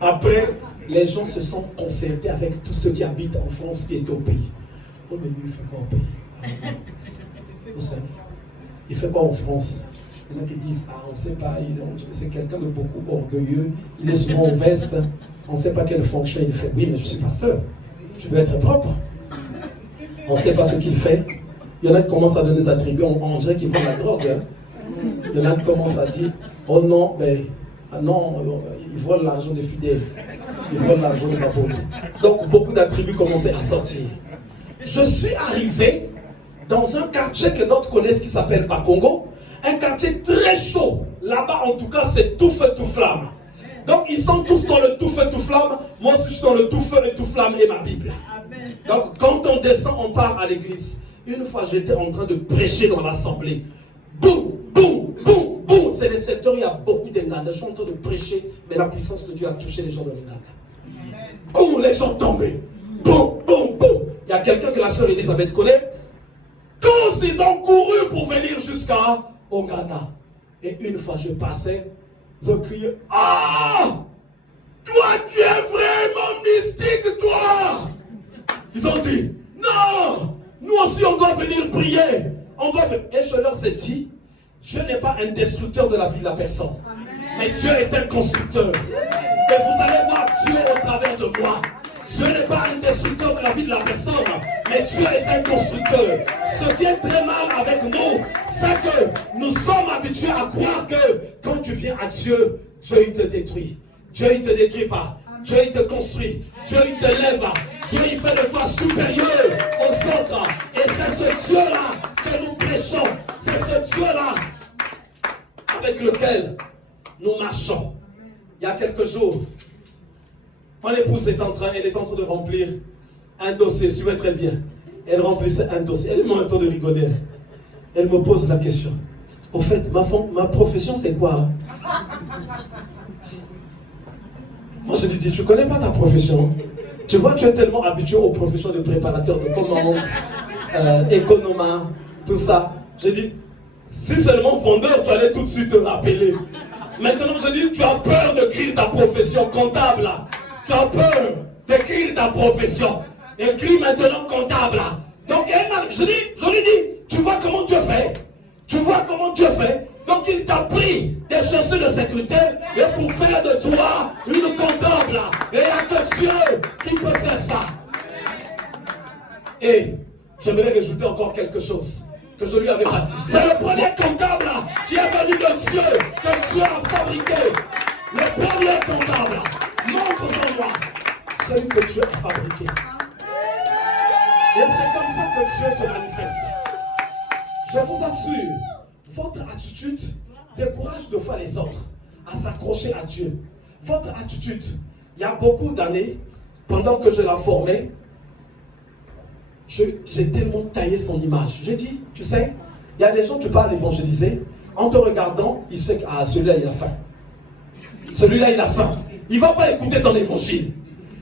Après, les gens se sont concertés avec tous ceux qui habitent en France qui est au pays. Oh, mais lui, il fait quoi au pays? Vous savez, il fait quoi en France? Il y en a qui disent, ah, on ne sait pas, c'est quelqu'un de beaucoup orgueilleux, il est souvent en veste, on ne sait pas quelle fonction il fait. Oui, mais je suis pasteur, je veux être propre. On ne sait pas ce qu'il fait. Il y en a qui commencent à donner des attributs, on dirait qu'ils font la drogue. Hein. Il y en a qui commencent à dire, oh non, ben, ah non, ils volent l'argent des fidèles, ils volent l'argent de la beauté. Donc beaucoup d'attributs commençaient à sortir. Je suis arrivé dans un quartier que d'autres connaissent qui s'appelle Bakongo, un quartier très chaud. Là-bas, en tout cas, c'est tout feu, tout flamme. Donc, ils sont tous dans le tout feu, tout flamme. Moi aussi, je suis dans le tout feu et tout flamme et ma Bible. Donc, quand on descend, on part à l'église. Une fois, j'étais en train de prêcher dans l'assemblée. Boum, boum, boum, boum. C'est des secteurs où il y a beaucoup d'Enganda. Je suis en train de prêcher, mais la puissance de Dieu a touché les gens de l'Enganda. Boum, les gens tombaient. Boum, boum, boum. Il y a quelqu'un que la sœur Elisabeth connaît. Tous ils ont couru pour venir jusqu'à Ghana. Et une fois je passais, je criais, ah! Toi tu es vraiment mystique, toi! Ils ont dit, non! Nous aussi on doit venir prier. On doit venir. Et je leur ai dit, Dieu n'est pas un destructeur de la vie de la personne. Mais Dieu est un constructeur. Et vous allez voir Dieu au travers de moi. Dieu n'est pas un destructeur de la vie de la personne, mais Dieu est un constructeur. Ce qui est très mal avec nous, c'est que nous sommes habitués à croire que quand tu viens à Dieu, Dieu il te détruit. Dieu il ne te détruit pas. Dieu il te construit. Dieu il te lève. Dieu il fait de toi supérieur aux autres. Et c'est ce Dieu-là que nous prêchons. C'est ce Dieu-là avec lequel nous marchons. Il y a quelques jours, mon épouse elle est en train de remplir un dossier, suivez très bien. Elle remplissait un dossier. Elle est en train de rigoler. Elle me pose la question. Au fait, ma profession c'est quoi? Moi je lui dis, tu ne connais pas ta profession. Tu vois, tu es tellement habitué aux professions de préparateur de commandes, économa, tout ça. J'ai dit, si seulement fondeur, tu allais tout de suite te rappeler. Maintenant je dis, tu as peur d'écrire ta profession comptable. Tu as peur d'écrire ta profession. Écris maintenant comptable. Donc, je lui dis, tu vois comment Dieu fait? Tu vois comment Dieu fait? Donc, il t'a pris des chaussures de sécurité et pour faire de toi une comptable. Et il n'y a que Dieu qui peut faire ça. Et j'aimerais rajouter encore quelque chose que je lui avais pas dit. C'est le premier comptable qui est venu de Dieu, que Dieu a fabriqué. Le premier comptable. Montre en moi celui que Dieu a fabriqué. Et c'est comme ça que Dieu se manifeste. Je vous assure, votre attitude décourage de fois les autres à s'accrocher à Dieu. Votre attitude, il y a beaucoup d'années, pendant que je la formais, j'ai tellement taillé son image. J'ai dit, tu sais, il y a des gens, tu parles évangéliser, en te regardant, il sait que celui-là il a faim. Celui-là il a faim. Il ne va pas écouter ton évangile.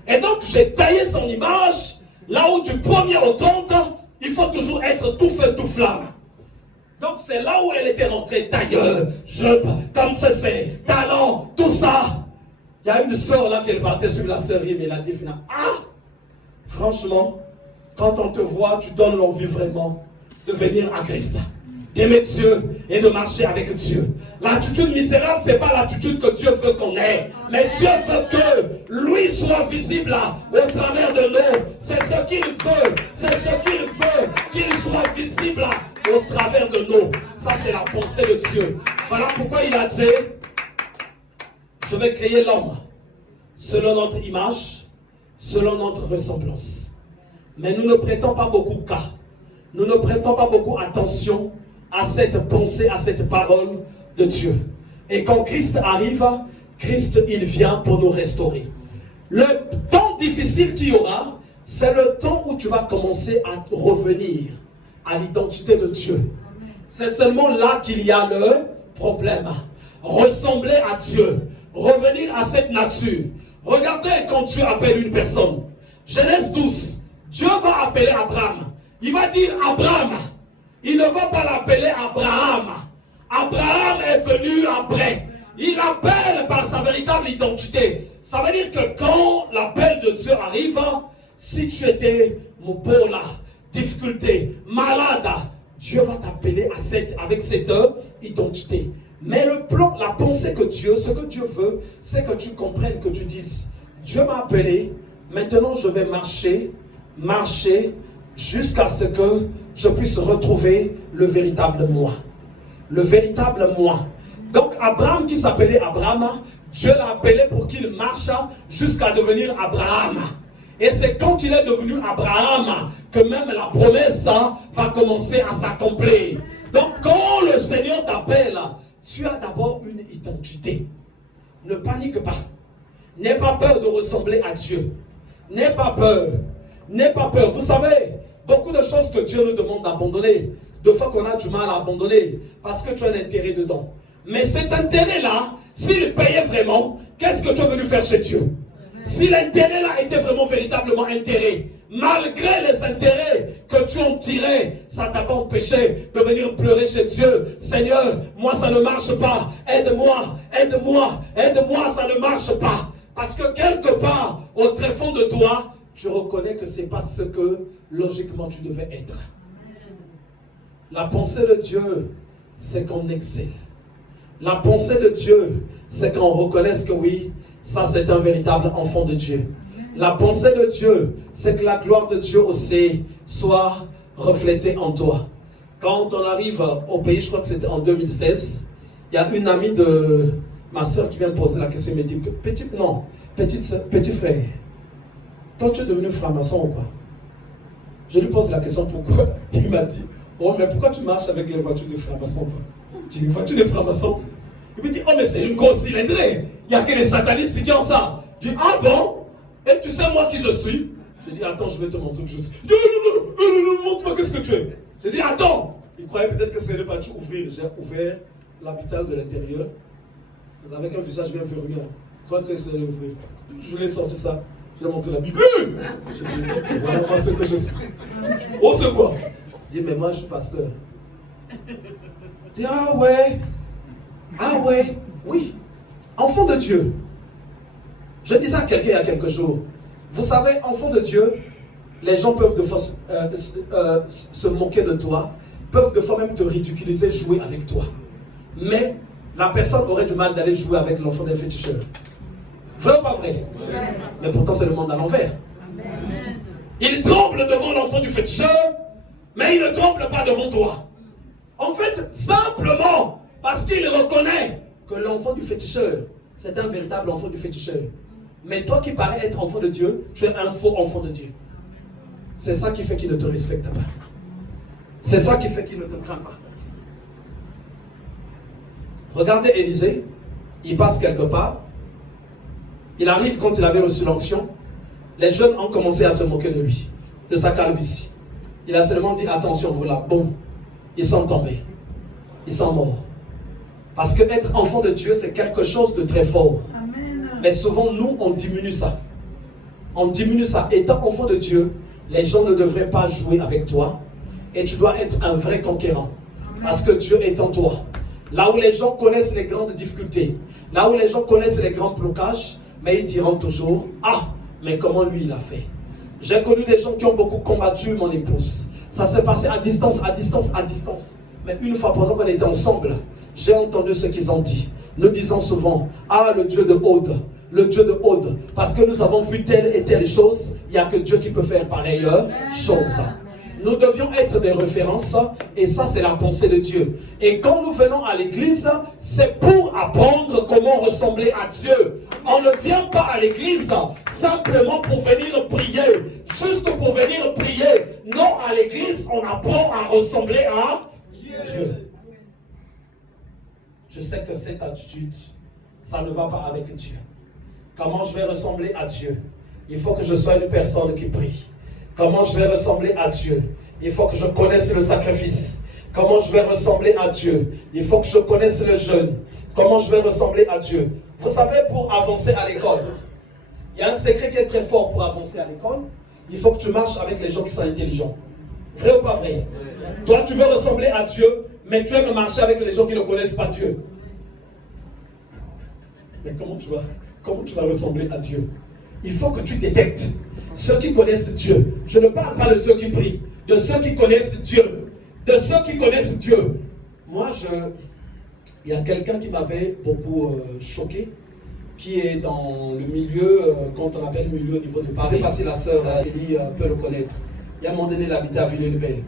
Et donc, j'ai taillé son image. Là où du 1er au 30, il faut toujours être tout feu, tout flamme. Donc, c'est là où elle était rentrée. Tailleur, comme c'est, talent, tout ça. Il y a une soeur là qui partait sur la série, mais elle a dit finalement, ah, franchement, quand on te voit, tu donnes l'envie vraiment de venir à Christ, d'aimer Dieu et de marcher avec Dieu. L'attitude misérable, ce n'est pas l'attitude que Dieu veut qu'on ait. Mais Dieu veut que lui soit visible là, au travers de nous. C'est ce qu'il veut. C'est ce qu'il veut, qu'il soit visible là, au travers de nous. Ça, c'est la pensée de Dieu. Voilà pourquoi il a dit, je vais créer l'homme selon notre image, selon notre ressemblance. Mais nous ne prêtons pas beaucoup cas. Nous ne prêtons pas beaucoup attention à cette pensée, à cette parole de Dieu. Et quand Christ arrive, Christ, il vient pour nous restaurer. Le temps difficile qu'il y aura, c'est le temps où tu vas commencer à revenir à l'identité de Dieu. C'est seulement là qu'il y a le problème. Ressembler à Dieu, revenir à cette nature. Regardez quand Dieu appelle une personne. Genèse 12, Dieu va appeler Abraham. Il va dire Abraham. Il ne va pas l'appeler Abraham. Abraham est venu après. Il appelle par sa véritable identité. Ça veut dire que quand l'appel de Dieu arrive, si tu étais Mobola, difficulté, malade, Dieu va t'appeler avec cette identité. Mais le plan, la pensée que Dieu, ce que Dieu veut, c'est que tu comprennes, que tu dises, Dieu m'a appelé, maintenant je vais marcher jusqu'à ce que je puisse retrouver le véritable moi. Le véritable moi. Donc Abraham qui s'appelait Abraham, Dieu l'a appelé pour qu'il marche jusqu'à devenir Abraham. Et c'est quand il est devenu Abraham que même la promesse va commencer à s'accomplir. Donc quand le Seigneur t'appelle, tu as d'abord une identité. Ne panique pas. N'aie pas peur de ressembler à Dieu. N'aie pas peur. N'aie pas peur. Vous savez, beaucoup de choses que Dieu nous demande d'abandonner, de fois qu'on a du mal à abandonner, parce que tu as un intérêt dedans. Mais cet intérêt-là, s'il payait vraiment, qu'est-ce que tu es venu faire chez Dieu? Si l'intérêt-là était vraiment véritablement intérêt, malgré les intérêts que tu en tirais, ça t'a pas empêché de venir pleurer chez Dieu. Seigneur, moi ça ne marche pas. Aide-moi, aide-moi, aide-moi, ça ne marche pas. Parce que quelque part, au tréfonds de toi, tu reconnais que ce n'est pas ce que logiquement tu devais être. La pensée de Dieu, c'est qu'on excelle. La pensée de Dieu, c'est qu'on reconnaisse que oui, ça c'est un véritable enfant de Dieu. La pensée de Dieu, c'est que la gloire de Dieu aussi soit reflétée en toi. Quand on arrive au pays, je crois que c'était en 2016, il y a une amie de ma soeur qui vient me poser la question, elle me dit, petit frère, toi tu es devenu franc-maçon ou quoi? Je lui pose la question pourquoi. Il m'a dit, oh mais pourquoi tu marches avec les voitures de franc-maçon? J'ai dit, voiture de franc-maçon? Il me dit, oh mais c'est une grosse cylindrée, il n'y a que les satanistes qui ont ça. Je dis, ah bon? Et tu sais moi qui je suis? Je dis, attends, je vais te montrer une chose. Il dit, non, montre-moi qu'est-ce que tu es. Je dis, attends. Il croyait peut-être que c'était pas ouvrir. J'ai ouvert l'hôpital de l'intérieur. Avec un visage bien verrouillé. Je crois que c'est ouvrir. Je lui ai sorti ça. Je lui ai montré la Bible. Je dis, voilà moi ce que je suis. Oh, c'est quoi? Il dit, mais moi je suis pasteur. Je dis, ah ouais. Ah ouais. Oui. Enfant de Dieu. Je disais à quelqu'un il y a quelques jours, vous savez, enfant de Dieu, les gens peuvent de fois se moquer de toi, peuvent de fois même te ridiculiser, jouer avec toi. Mais la personne aurait du mal d'aller jouer avec l'enfant d'un féticheur. Vrai ou pas vrai? Mais pourtant c'est le monde à l'envers. Il tremble devant l'enfant du féticheur, mais il ne tremble pas devant toi. En fait, simplement parce qu'il reconnaît que l'enfant du féticheur, c'est un véritable enfant du féticheur. Mais toi qui parais être enfant de Dieu, tu es un faux enfant de Dieu. C'est ça qui fait qu'il ne te respecte pas. C'est ça qui fait qu'il ne te craint pas. Regardez Élisée, il passe quelque part. Il arrive quand il avait reçu l'onction. Les jeunes ont commencé à se moquer de lui, de sa calvitie. Il a seulement dit, attention, vous là, boum. Ils sont tombés. Ils sont morts. Parce que être enfant de Dieu, c'est quelque chose de très fort. Mais souvent, nous, on diminue ça. On diminue ça. Étant enfant de Dieu, les gens ne devraient pas jouer avec toi. Et tu dois être un vrai conquérant. Parce que Dieu est en toi. Là où les gens connaissent les grandes difficultés, là où les gens connaissent les grands blocages, mais ils diront toujours, ah, mais comment lui il a fait? J'ai connu des gens qui ont beaucoup combattu mon épouse. Ça s'est passé à distance, à distance, à distance. Mais une fois pendant qu'on était ensemble, j'ai entendu ce qu'ils ont dit. Nous disons souvent, ah, le Dieu de Aude, le Dieu de Aude, parce que nous avons vu telle et telle chose, il n'y a que Dieu qui peut faire pareille chose. Nous devions être des références, et ça c'est la pensée de Dieu. Et quand nous venons à l'église, c'est pour apprendre comment ressembler à Dieu. On ne vient pas à l'église simplement pour venir prier, juste pour venir prier. Non, à l'église, on apprend à ressembler à Dieu. Je sais que cette attitude, ça ne va pas avec Dieu. Comment je vais ressembler à Dieu? Il faut que je sois une personne qui prie. Comment je vais ressembler à Dieu? Il faut que je connaisse le sacrifice. Comment je vais ressembler à Dieu? Il faut que je connaisse le jeûne. Comment je vais ressembler à Dieu? Vous savez, pour avancer à l'école, il y a un secret qui est très fort pour avancer à l'école. Il faut que tu marches avec les gens qui sont intelligents. Vrai ou pas vrai? Toi, tu veux ressembler à Dieu, mais tu aimes marcher avec les gens qui ne connaissent pas Dieu. Mais comment tu vas ressembler à Dieu? Il faut que tu détectes ceux qui connaissent Dieu. Je ne parle pas de ceux qui prient, de ceux qui connaissent Dieu. De ceux qui connaissent Dieu. Moi, il y a quelqu'un qui m'avait beaucoup choqué, qui est dans le milieu, quand on appelle milieu au niveau de Paris. C'est parce que la sœur Elie peut le connaître. Il y a un moment donné, il habitait à Villers-le-Bel.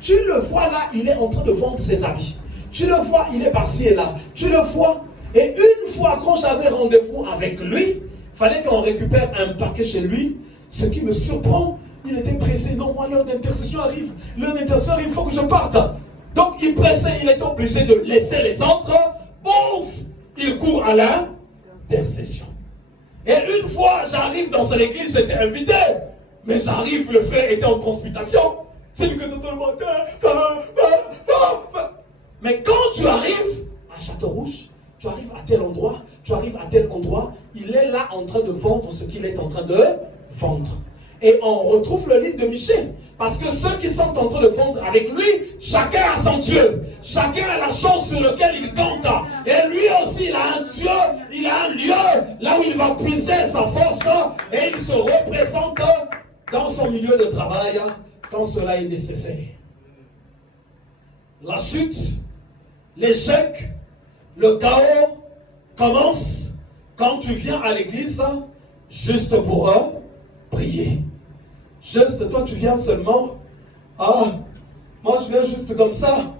Tu le vois là, il est en train de vendre ses habits. Tu le vois, il est par-ci et là. Tu le vois. Et une fois, quand j'avais rendez-vous avec lui, il fallait qu'on récupère un paquet chez lui. Ce qui me surprend, il était pressé. Non, moi, l'heure d'intercession arrive. L'heure d'intercession arrive, il faut que je parte. Donc, il pressait, il était obligé de laisser les autres. Bouf! Il court à l'intercession. Et une fois, j'arrive dans cette église, j'étais invité. Mais j'arrive, le frère était en transmutation. C'est que tout le monde. Mais quand tu arrives à Château-Rouge, tu arrives à tel endroit, il est là en train de vendre ce qu'il est en train de vendre. Et on retrouve le livre de Michée. Parce que ceux qui sont en train de vendre avec lui, chacun a son Dieu. Chacun a la chose sur laquelle il compte. Et lui aussi, il a un Dieu, il a un lieu là où il va puiser sa force. Et il se représente dans son milieu de travail quand cela est nécessaire. La chute, l'échec, le chaos commence quand tu viens à l'église juste pour prier. Juste, toi tu viens seulement. Moi je viens juste comme ça.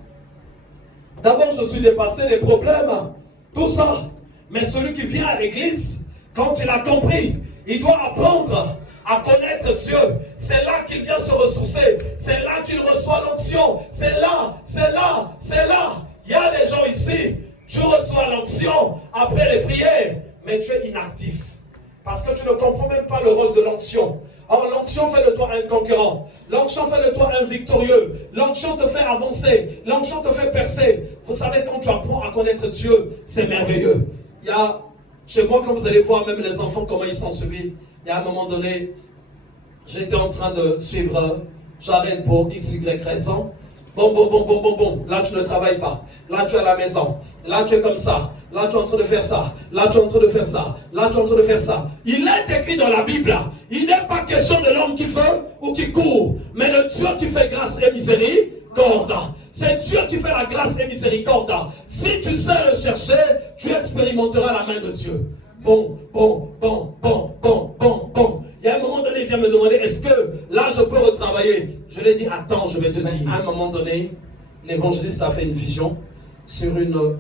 D'abord je suis dépassé des problèmes, tout ça. Mais celui qui vient à l'église, quand il a compris, il doit apprendre à connaître Dieu. C'est là qu'il vient se ressourcer. C'est là qu'il reçoit l'onction. C'est là. Il y a des gens ici, tu reçois l'onction après les prières, mais tu es inactif. Parce que tu ne comprends même pas le rôle de l'onction. Or, l'onction fait de toi un conquérant. L'onction fait de toi un victorieux. L'onction te fait avancer. L'onction te fait percer. Vous savez, quand tu apprends à connaître Dieu, c'est merveilleux. Il y a, chez moi, quand vous allez voir même les enfants, comment ils sont suivis, il y a un moment donné, j'étais en train de suivre Jared pour XY raison. Bon. Là, tu ne travailles pas. Là, tu es à la maison. Là, tu es comme ça. Là, tu es en train de faire ça. Là, tu es en train de faire ça. Là, tu es en train de faire ça. Il est écrit dans la Bible. Il n'est pas question de l'homme qui veut ou qui court, mais le Dieu qui fait grâce et miséricorde. C'est Dieu qui fait la grâce et miséricorde. Si tu sais le chercher, tu expérimenteras la main de Dieu. Bon. Il y a un moment donné, il vient me demander, est-ce que là je peux retravailler? Je lui ai dit, attends, je vais te dire. À un moment donné, l'évangéliste a fait une vision sur une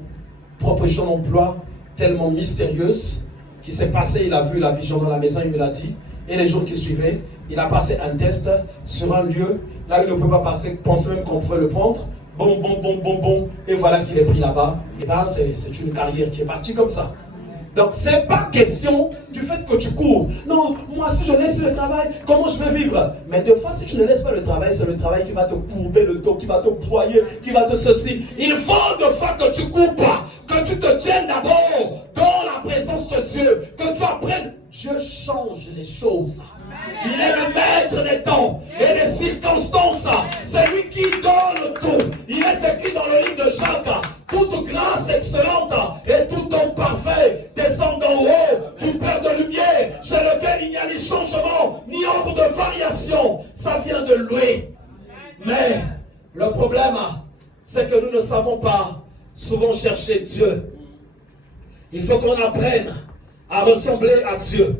proposition d'emploi tellement mystérieuse qui s'est passée. Il a vu la vision dans la maison, il me l'a dit. Et les jours qui suivaient, il a passé un test sur un lieu là où il ne peut pas passer, penser même qu'on pourrait le prendre. Bon. Et voilà qu'il est pris là-bas. Et bien, c'est une carrière qui est partie comme ça. Donc, ce n'est pas question du fait que tu cours. Non, moi, si je laisse le travail, comment je vais vivre? Mais des fois, si tu ne laisses pas le travail, c'est le travail qui va te courber le dos, qui va te broyer, qui va te ceci. Il faut des fois que tu cours pas, que tu te tiennes d'abord dans la présence de Dieu, que tu apprennes. Dieu change les choses. Il est le maître des temps et des circonstances. C'est lui qui donne tout. Il est écrit dans le livre de Jacques. Toute grâce excellente et tout don parfait descend d'en haut du Père de lumière, chez lequel il n'y a ni changement, ni ombre de variation. Ça vient de lui. Mais le problème, c'est que nous ne savons pas souvent chercher Dieu. Il faut qu'on apprenne à ressembler à Dieu.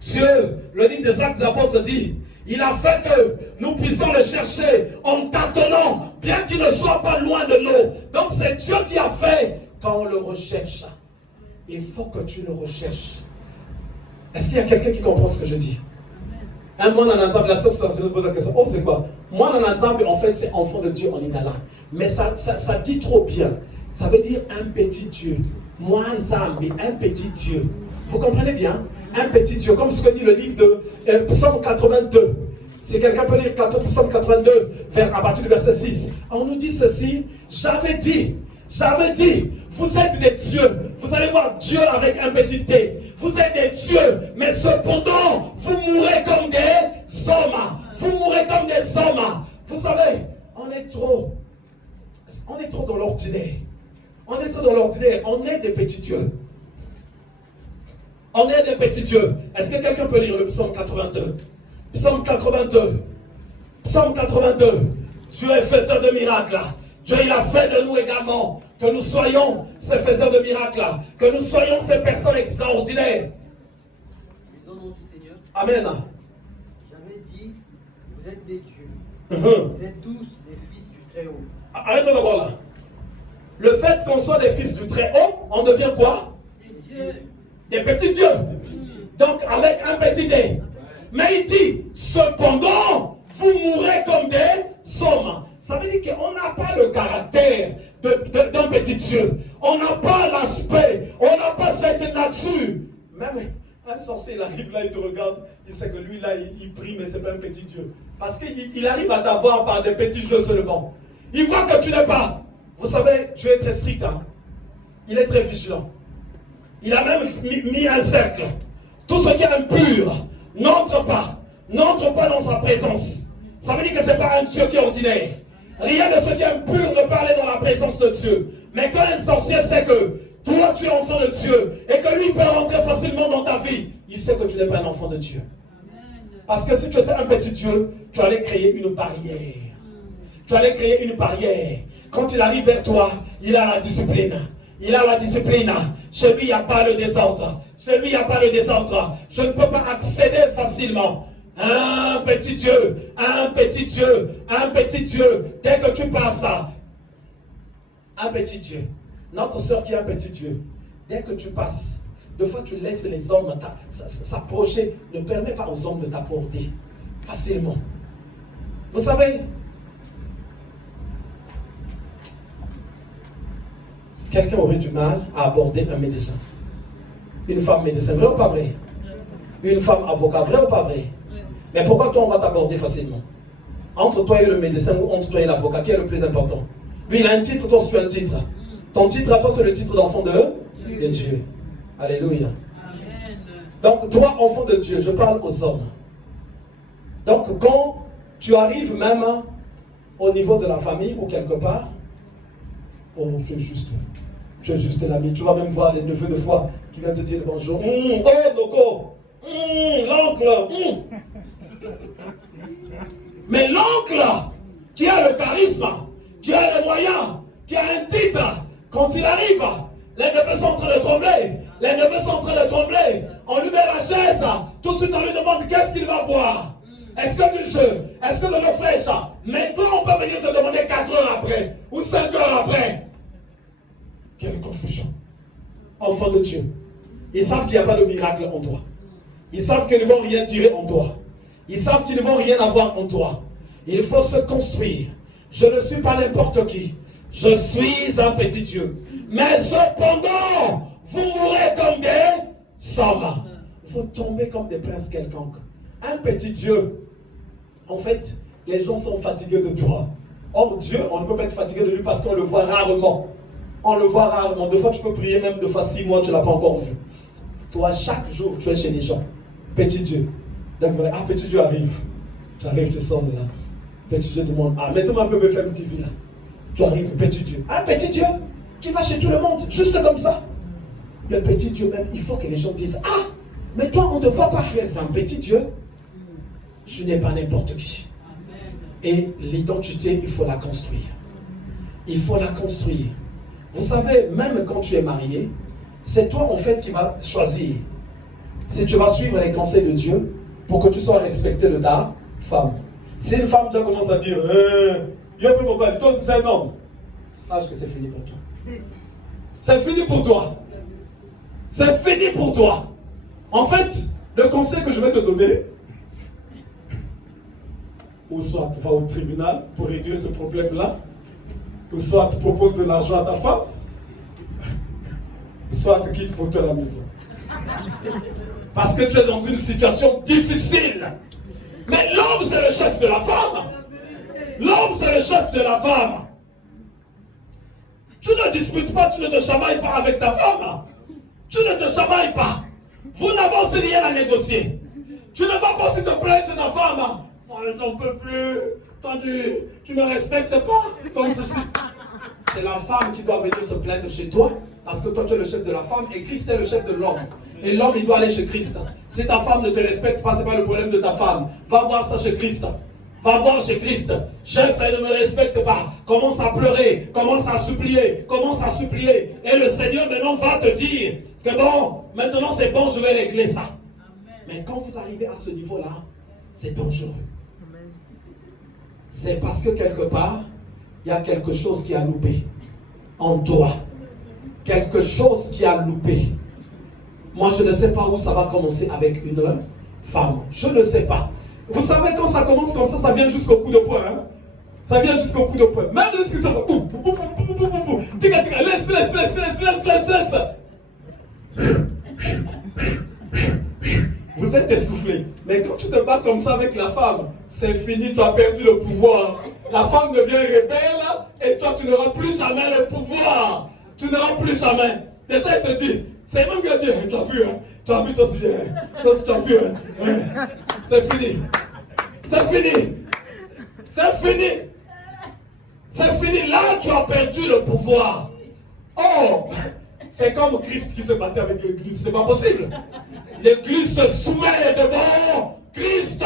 Dieu, le livre des Actes des Apôtres dit, il a fait que nous puissions le chercher en tâtonnant, bien qu'il ne soit pas loin de nous. Donc c'est Dieu qui a fait quand on le recherche. Il faut que tu le recherches. Est-ce qu'il y a quelqu'un qui comprend ce que je dis? Un moine en ensemble, la sœur se pose la question, oh c'est quoi? Moine en ensemble, en fait c'est enfant de Dieu en Igala. Mais ça dit trop bien. Ça veut dire un petit Dieu. Moine Zambi, un petit Dieu. Vous comprenez bien? Un petit Dieu, comme ce que dit le livre de Psaume 82. Si quelqu'un peut lire Psaume 82, à partir du verset 6. On nous dit ceci, j'avais dit, vous êtes des dieux. Vous allez voir Dieu avec un petit T. Vous êtes des dieux, mais cependant, vous mourrez comme des hommes. Vous mourrez comme des hommes. Vous savez, on est trop dans l'ordinaire. On est des petits dieux. On est des petits dieux. Est-ce que quelqu'un peut lire le psaume 82? Psaume 82. Psaume 82. Dieu est faiseur de miracles. Dieu, il a fait de nous également que nous soyons ces faiseurs de miracles, que nous soyons ces personnes extraordinaires. Au nom du Seigneur. Amen. J'avais dit, vous êtes des dieux. Mhm. Vous êtes tous des fils du Très-Haut. Arrête de voir là. Le fait qu'on soit des fils du Très-Haut, on devient quoi? Des dieux. Des petits dieux. Donc avec un petit dé. Mais il dit, cependant, vous mourrez comme des hommes. Ça veut dire qu'on n'a pas le caractère d'un petit dieu. On n'a pas l'aspect, on n'a pas cette nature. Même un sorcier, il arrive là, il te regarde, il sait que lui là, il prie, mais c'est pas un petit dieu. Parce qu'il arrive à t'avoir par des petits jeux seulement. Il voit que tu n'es pas. Vous savez, Dieu est très strict. Hein? Il est très vigilant. Il a même mis un cercle. Tout ce qui est impur n'entre pas dans sa présence. Ça veut dire que ce n'est pas un Dieu qui est ordinaire. Rien de ce qui est impur ne peut aller dans la présence de Dieu. Mais quand un sorcier sait que toi tu es enfant de Dieu et que lui peut rentrer facilement dans ta vie, il sait que tu n'es pas un enfant de Dieu. Parce que si tu étais un petit Dieu, tu allais créer une barrière. Tu allais créer une barrière. Quand il arrive vers toi, il a la discipline. Il a la discipline. Chez lui, il n'y a pas le désordre. Chez lui, il n'y a pas le désordre. Je ne peux pas accéder facilement. Un petit Dieu, un petit Dieu, un petit Dieu. Dès que tu passes ça, un petit Dieu. Notre soeur qui est un petit Dieu. Dès que tu passes, des fois tu laisses les hommes s'approcher. Ne permets pas aux hommes de t'aborder facilement. Vous savez, quelqu'un aurait du mal à aborder un médecin. Une femme médecin, vrai ou pas vrai? Une femme avocat, vrai ou pas vrai? Mais pourquoi toi on va t'aborder facilement? Entre toi et le médecin ou entre toi et l'avocat, qui est le plus important? Lui il a un titre, toi tu as un titre. Ton titre à toi c'est le titre d'enfant de Dieu. Alléluia. Amen. Donc toi enfant de Dieu, je parle aux hommes. Donc quand tu arrives même au niveau de la famille ou quelque part, oh tu es juste l'ami. Tu vas même voir les neveux de foi qui viennent te dire bonjour. Oh Doko, l'oncle. Mais l'oncle qui a le charisme, qui a les moyens, qui a un titre, quand il arrive, les neveux sont en train de trembler. Les neveux sont en train de trembler. On lui met la chaise. Tout de suite, on lui demande qu'est-ce qu'il va boire. Est-ce que du jeu? Est-ce que de l'eau fraîche? Maintenant, on peut venir te demander 4 heures après ou 5 heures après. Quelle confusion. Enfants de Dieu. Ils savent qu'il n'y a pas de miracle en toi. Ils savent qu'ils ne vont rien tirer en toi. Ils savent qu'ils ne vont rien avoir en toi. Il faut se construire. Je ne suis pas n'importe qui. Je suis un petit Dieu. Mais cependant, vous mourrez comme des hommes. Vous tombez comme des princes quelconques. Un petit Dieu. En fait, les gens sont fatigués de toi. Or, Dieu, on ne peut pas être fatigué de lui parce qu'on le voit rarement. On le voit rarement. Des fois, tu peux prier même 2 fois 6 mois, tu ne l'as pas encore vu. Toi, chaque jour, tu es chez les gens. Petit Dieu. Donc, petit Dieu arrive. Tu arrives, tu sors de là. Petit Dieu demande, mettez-moi un peu BFM TV là. Tu arrives, petit Dieu. Un petit Dieu qui va chez tout le monde, juste comme ça. Le petit Dieu même, il faut que les gens disent, mais toi, on ne te voit pas, tu es un petit Dieu. Je n'ai pas n'importe qui. Et l'identité, il faut la construire. Il faut la construire. Vous savez, même quand tu es marié, c'est toi en fait qui vas choisir si tu vas suivre les conseils de Dieu pour que tu sois respecté de ta femme. Si une femme te commence à dire toi c'est un homme, sache que c'est fini pour toi. C'est fini pour toi. C'est fini pour toi. En fait, le conseil que je vais te donner, ou soit tu vas au tribunal pour régler ce problème-là, ou soit tu proposes de l'argent à ta femme, soit tu quittes pour toi la maison. Parce que tu es dans une situation difficile. Mais l'homme, c'est le chef de la femme. L'homme, c'est le chef de la femme. Tu ne disputes pas, tu ne te chamailles pas avec ta femme. Tu ne te chamailles pas. Vous n'avancez rien à négocier. Tu ne vas pas se te plaindre chez ta femme. Moi, je n'en peux plus. Toi, tu ne me respectes pas. Comme ceci. C'est la femme qui doit venir se plaindre chez toi. Parce que toi, tu es le chef de la femme et Christ est le chef de l'homme. Et l'homme, il doit aller chez Christ. Si ta femme ne te respecte pas, ce n'est pas le problème de ta femme. Va voir ça chez Christ. Va voir chez Christ. Chef, elle ne me respecte pas. Commence à pleurer. Commence à supplier. Commence à supplier. Et le Seigneur maintenant va te dire que bon, maintenant c'est bon, je vais régler ça. Mais quand vous arrivez à ce niveau-là, c'est dangereux. C'est parce que quelque part, il y a quelque chose qui a loupé en toi. Quelque chose qui a loupé. Moi, je ne sais pas où ça va commencer avec une femme. Je ne sais pas. Vous savez, quand ça commence comme ça vient jusqu'au coup de poing. Hein? Ça vient jusqu'au coup de poing. Même de discussion. Laisse. Vous êtes essoufflé. Mais quand tu te bats comme ça avec la femme, c'est fini, tu as perdu le pouvoir. La femme devient rebelle et toi, tu n'auras plus jamais le pouvoir. Tu n'auras plus jamais. Déjà, il te dit, c'est même que Dieu, tu as vu, hein? Tu as vu ton sujet, toi aussi tu as vu, hein? C'est fini. C'est fini. C'est fini. C'est fini. Là, tu as perdu le pouvoir. Oh, c'est comme Christ qui se battait avec l'Église. C'est pas possible. L'Église se soumet devant Christ.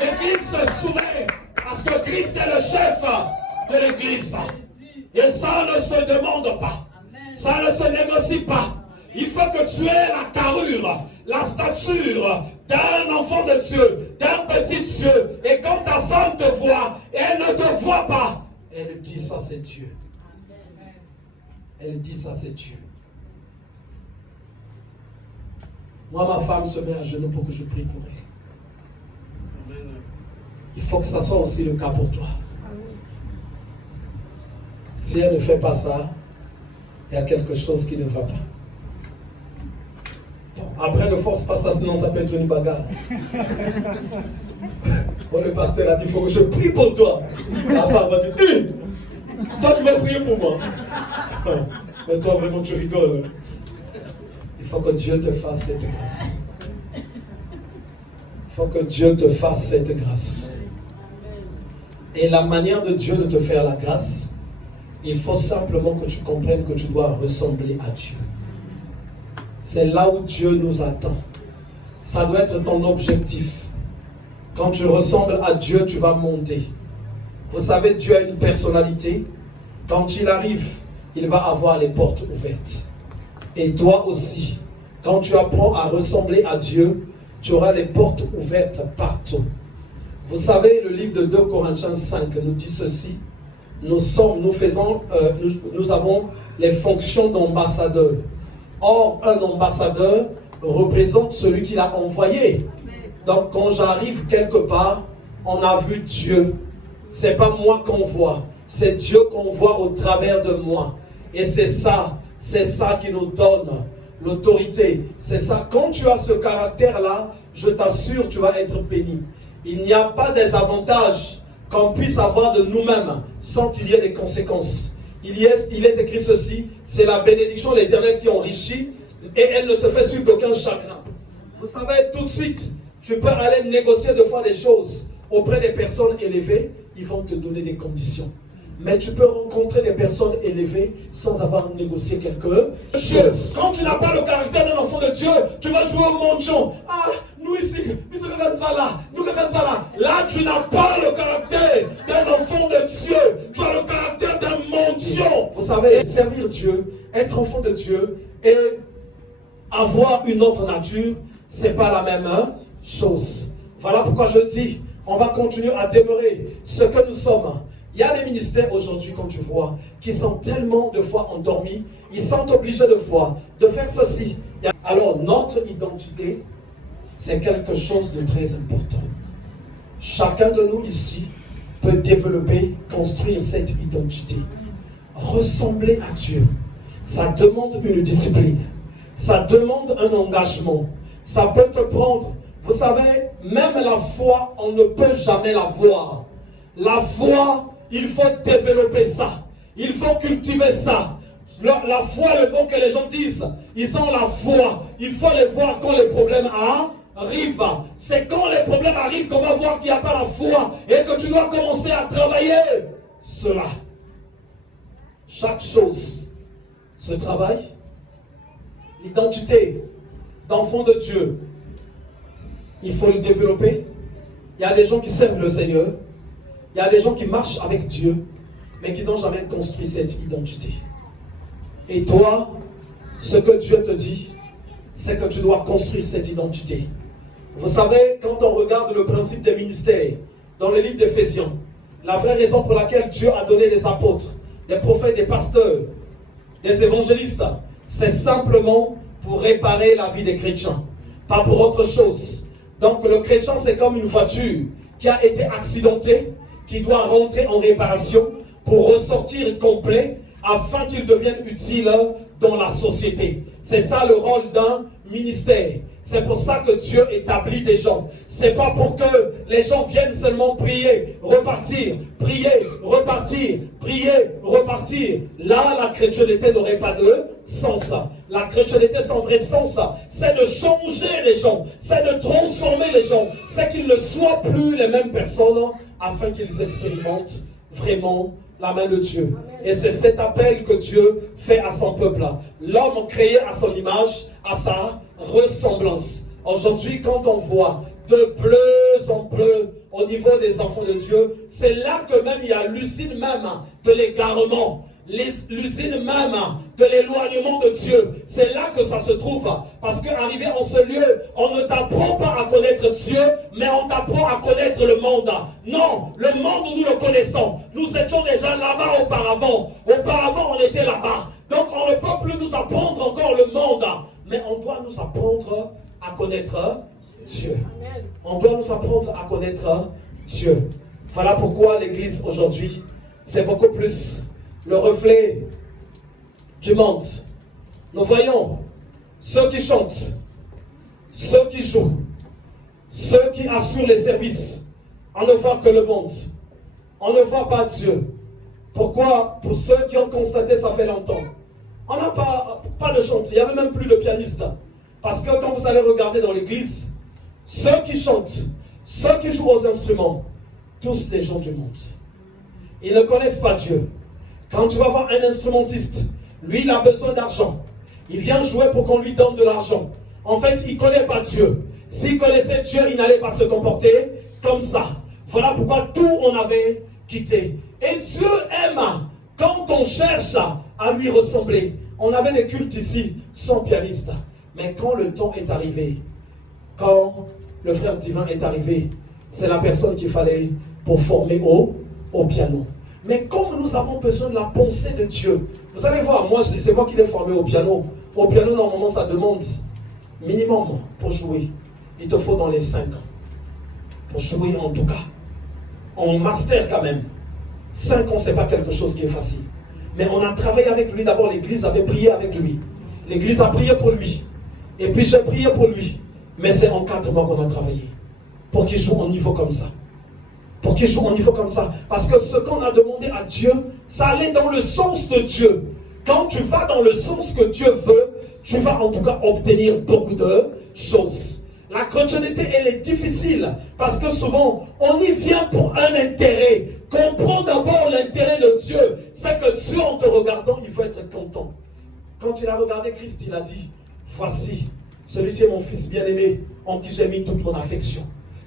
L'Église se soumet parce que Christ est le chef de l'Église. Et ça ne se demande pas. Ça ne se négocie pas. Il faut que tu aies la carrure, la stature d'un enfant de Dieu, d'un petit Dieu. Et quand ta femme te voit, elle ne te voit pas. Elle dit ça c'est Dieu. Elle dit ça c'est Dieu. Moi, ma femme se met à genoux pour que je prie pour elle. Il faut que ça soit aussi le cas pour toi. Si elle ne fait pas ça, il y a quelque chose qui ne va pas. Bon, après, ne force pas ça, sinon ça peut être une bagarre. Bon, le pasteur a dit, il faut que je prie pour toi. La femme va dire, toi tu vas prier pour moi. Mais toi vraiment tu rigoles. Il faut que Dieu te fasse cette grâce. Il faut que Dieu te fasse cette grâce. Et la manière de Dieu de te faire la grâce, il faut simplement que tu comprennes que tu dois ressembler à Dieu. C'est là où Dieu nous attend. Ça doit être ton objectif. Quand tu ressembles à Dieu, tu vas monter. Vous savez, Dieu a une personnalité. Quand il arrive, il va avoir les portes ouvertes. Et toi aussi, quand tu apprends à ressembler à Dieu, tu auras les portes ouvertes partout. Vous savez, le livre de 2 Corinthiens 5 nous dit ceci. Nous avons les fonctions d'ambassadeur. Or, un ambassadeur représente celui qu'il a envoyé. Donc, quand j'arrive quelque part, on a vu Dieu. C'est pas moi qu'on voit, c'est Dieu qu'on voit au travers de moi. Et c'est ça qui nous donne l'autorité. C'est ça. Quand tu as ce caractère-là, je t'assure, tu vas être béni. Il n'y a pas des avantages qu'on puisse avoir de nous-mêmes sans qu'il y ait des conséquences. Il est écrit ceci, c'est la bénédiction de l'Éternel qui enrichit et elle ne se fait suivre d'aucun chagrin. Vous savez, tout de suite, tu peux aller négocier de fois des choses auprès des personnes élevées, ils vont te donner des conditions. Mais tu peux rencontrer des personnes élevées sans avoir négocié quelque chose. Quand tu n'as pas le caractère d'un enfant de Dieu, tu vas jouer au mendiant. Ah, nous ici, nous sommes là. Là, tu n'as pas le caractère d'un enfant de Dieu. Tu as le caractère d'un mendiant. Vous savez, servir Dieu, être enfant de Dieu et avoir une autre nature, c'est pas la même chose. Voilà pourquoi je dis, on va continuer à demeurer ce que nous sommes. Il y a des ministères aujourd'hui, quand tu vois, qui sont tellement de fois endormis, ils sont obligés de fois de faire ceci. Alors, notre identité, c'est quelque chose de très important. Chacun de nous ici peut développer, construire cette identité. Ressembler à Dieu, ça demande une discipline. Ça demande un engagement. Ça peut te prendre. Vous savez, même la foi, on ne peut jamais la voir. La foi, il faut développer ça. Il faut cultiver ça. La foi, le bon que les gens disent, ils ont la foi. Il faut les voir quand les problèmes arrivent. C'est quand les problèmes arrivent qu'on va voir qu'il n'y a pas la foi et que tu dois commencer à travailler cela. Chaque chose se travaille. L'identité, d'enfant de Dieu, il faut le développer. Il y a des gens qui servent le Seigneur. Il y a des gens qui marchent avec Dieu, mais qui n'ont jamais construit cette identité. Et toi, ce que Dieu te dit, c'est que tu dois construire cette identité. Vous savez, quand on regarde le principe des ministères, dans le livre d'Éphésiens, la vraie raison pour laquelle Dieu a donné des apôtres, des prophètes, des pasteurs, des évangélistes, c'est simplement pour réparer la vie des chrétiens, pas pour autre chose. Donc le chrétien, c'est comme une voiture qui a été accidentée, qui doit rentrer en réparation pour ressortir complet afin qu'il devienne utile dans la société. C'est ça le rôle d'un ministère. C'est pour ça que Dieu établit des gens. C'est pas pour que les gens viennent seulement prier, repartir, prier, repartir, prier, repartir. Là, la chrétienté n'aurait pas de sens. La chrétienté sans vrai sens, c'est de changer les gens, c'est de transformer les gens, c'est qu'ils ne soient plus les mêmes personnes afin qu'ils expérimentent vraiment la main de Dieu. Et c'est cet appel que Dieu fait à son peuple. L'homme créé à son image, à sa ressemblance. Aujourd'hui, quand on voit de plus en plus au niveau des enfants de Dieu, c'est là que même il y a l'usine même de l'égarement, l'usine même de l'éloignement de Dieu. C'est là que ça se trouve. Parce qu'arrivé en ce lieu, on ne t'apprend pas à connaître Dieu, mais on t'apprend à connaître le monde. Non, le monde, nous le connaissons. Nous étions déjà là-bas auparavant. Auparavant, on était là-bas. Donc, on ne peut plus nous apprendre encore le monde. Mais on doit nous apprendre à connaître Dieu. On doit nous apprendre à connaître Dieu. Voilà pourquoi l'Église aujourd'hui, c'est beaucoup plus le reflet du monde. Nous voyons ceux qui chantent, ceux qui jouent, ceux qui assurent les services. On ne voit que le monde. On ne voit pas Dieu. Pourquoi? Pour ceux qui ont constaté, ça fait longtemps. On n'a pas de chanteur, il n'y avait même plus de pianiste. Parce que quand vous allez regarder dans l'église, ceux qui chantent, ceux qui jouent aux instruments, tous des gens du monde. Ils ne connaissent pas Dieu. Quand tu vas voir un instrumentiste, lui il a besoin d'argent. Il vient jouer pour qu'on lui donne de l'argent. En fait, il ne connaît pas Dieu. S'il connaissait Dieu, il n'allait pas se comporter comme ça. Voilà pourquoi tout on avait quitté. Et Dieu aime quand on cherche à lui ressembler. On avait des cultes ici sans pianiste. Mais quand le temps est arrivé, quand le frère divin est arrivé, c'est la personne qu'il fallait pour former au piano. Mais comme nous avons besoin de la pensée de Dieu, vous allez voir, moi c'est moi qui l'ai formé au piano. Au piano, normalement, ça demande minimum pour jouer. Il te faut dans les 5 ans. Pour jouer en tout cas. En master quand même. 5 ans, c'est pas quelque chose qui est facile. Mais on a travaillé avec lui. D'abord, l'église avait prié avec lui. L'église a prié pour lui. Et puis j'ai prié pour lui. Mais c'est en 4 mois qu'on a travaillé. Pour qu'il joue au niveau comme ça. Pour qu'il joue au niveau comme ça. Parce que ce qu'on a demandé à Dieu, ça allait dans le sens de Dieu. Quand tu vas dans le sens que Dieu veut, tu vas en tout cas obtenir beaucoup de choses. La chrétienté, elle est difficile. Parce que souvent, on y vient pour un intérêt. Comprends d'abord l'intérêt de Dieu. C'est que Dieu, en te regardant, il veut être content. Quand il a regardé Christ, il a dit, voici, celui-ci est mon fils bien-aimé, en qui j'ai mis toute mon affection.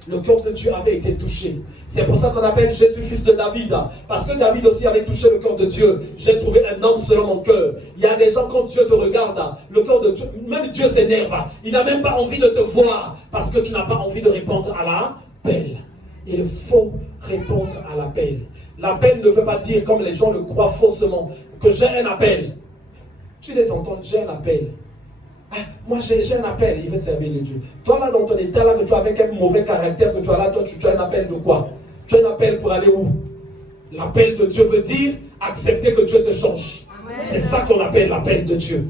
Le cœur de Dieu avait été touché. C'est pour ça qu'on appelle Jésus fils de David. Parce que David aussi avait touché le cœur de Dieu. J'ai trouvé un homme selon mon cœur. Il y a des gens, quand Dieu te regarde, le cœur de Dieu, même Dieu s'énerve. Il n'a même pas envie de te voir. Parce que tu n'as pas envie de répondre à l'appel. Il faut répondre à l'appel. L'appel ne veut pas dire, comme les gens le croient faussement, que j'ai un appel. Tu les entends, j'ai un appel. Ah, moi j'ai un appel, il veut servir le Dieu. Toi là dans ton état là, que tu as avec un mauvais caractère, que tu as là, toi tu as un appel de quoi? Tu as un appel pour aller où? L'appel de Dieu veut dire accepter que Dieu te change. C'est ça qu'on appelle l'appel de Dieu.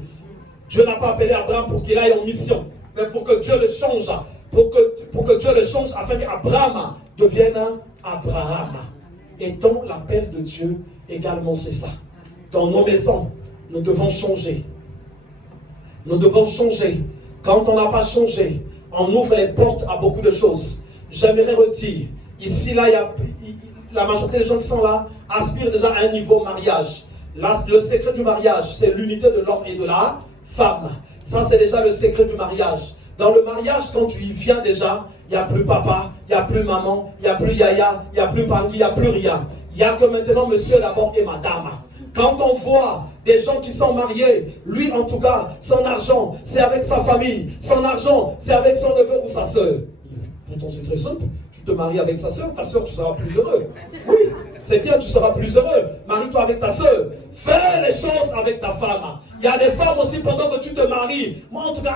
Dieu n'a pas appelé Abraham pour qu'il aille en mission, mais pour que Dieu le change. Pour que Dieu le change afin qu'Abraham devienne Abraham. Et donc l'appel de Dieu également c'est ça. Dans nos maisons, nous devons changer. Nous devons changer. Quand on n'a pas changé, on ouvre les portes à beaucoup de choses. J'aimerais redire, ici, là, la majorité des gens qui sont là aspirent déjà à un niveau mariage. Là, le secret du mariage, c'est l'unité de l'homme et de la femme. Ça, c'est déjà le secret du mariage. Dans le mariage, quand tu y viens déjà, il n'y a plus papa, il n'y a plus maman, il n'y a plus yaya, il n'y a plus pangui, il n'y a plus rien. Il n'y a que maintenant monsieur d'abord et madame. Quand on voit des gens qui sont mariés, lui en tout cas, son argent, c'est avec sa famille. Son argent, c'est avec son neveu ou sa soeur. Pourtant, c'est très simple. Tu te maries avec sa soeur, tu seras plus heureux. Oui, c'est bien, tu seras plus heureux. Marie-toi avec ta soeur. Fais les choses avec ta femme. Il y a des femmes aussi pendant que tu te maries. Moi, en tout cas,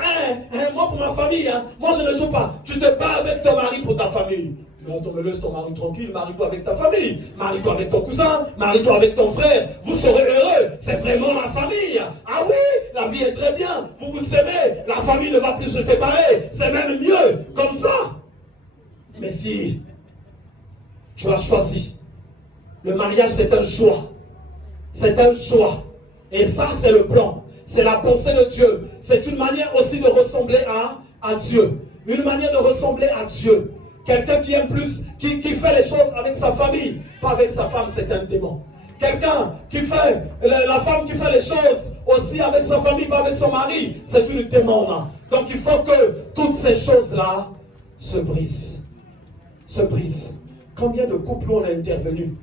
moi pour ma famille, moi je ne joue pas. Tu te bats avec ton mari pour ta famille. Mais attends, mais laisse ton mari tranquille, marie-toi avec ta famille. Marie-toi avec ton cousin, marie-toi avec ton frère. Vous serez heureux. C'est vraiment la famille. Ah oui, la vie est très bien. Vous vous aimez. La famille ne va plus se séparer. C'est même mieux. Comme ça. Mais si tu as choisi, le mariage c'est un choix. C'est un choix. Et ça c'est le plan. C'est la pensée de Dieu. C'est une manière aussi de ressembler à Dieu. Une manière de ressembler à Dieu. Quelqu'un qui aime plus, qui fait les choses avec sa famille, pas avec sa femme, c'est un démon. Quelqu'un qui fait, la femme qui fait les choses aussi avec sa famille, pas avec son mari, c'est une démon. Donc il faut que toutes ces choses-là se brisent. Se brisent. Combien de couples on a intervenu?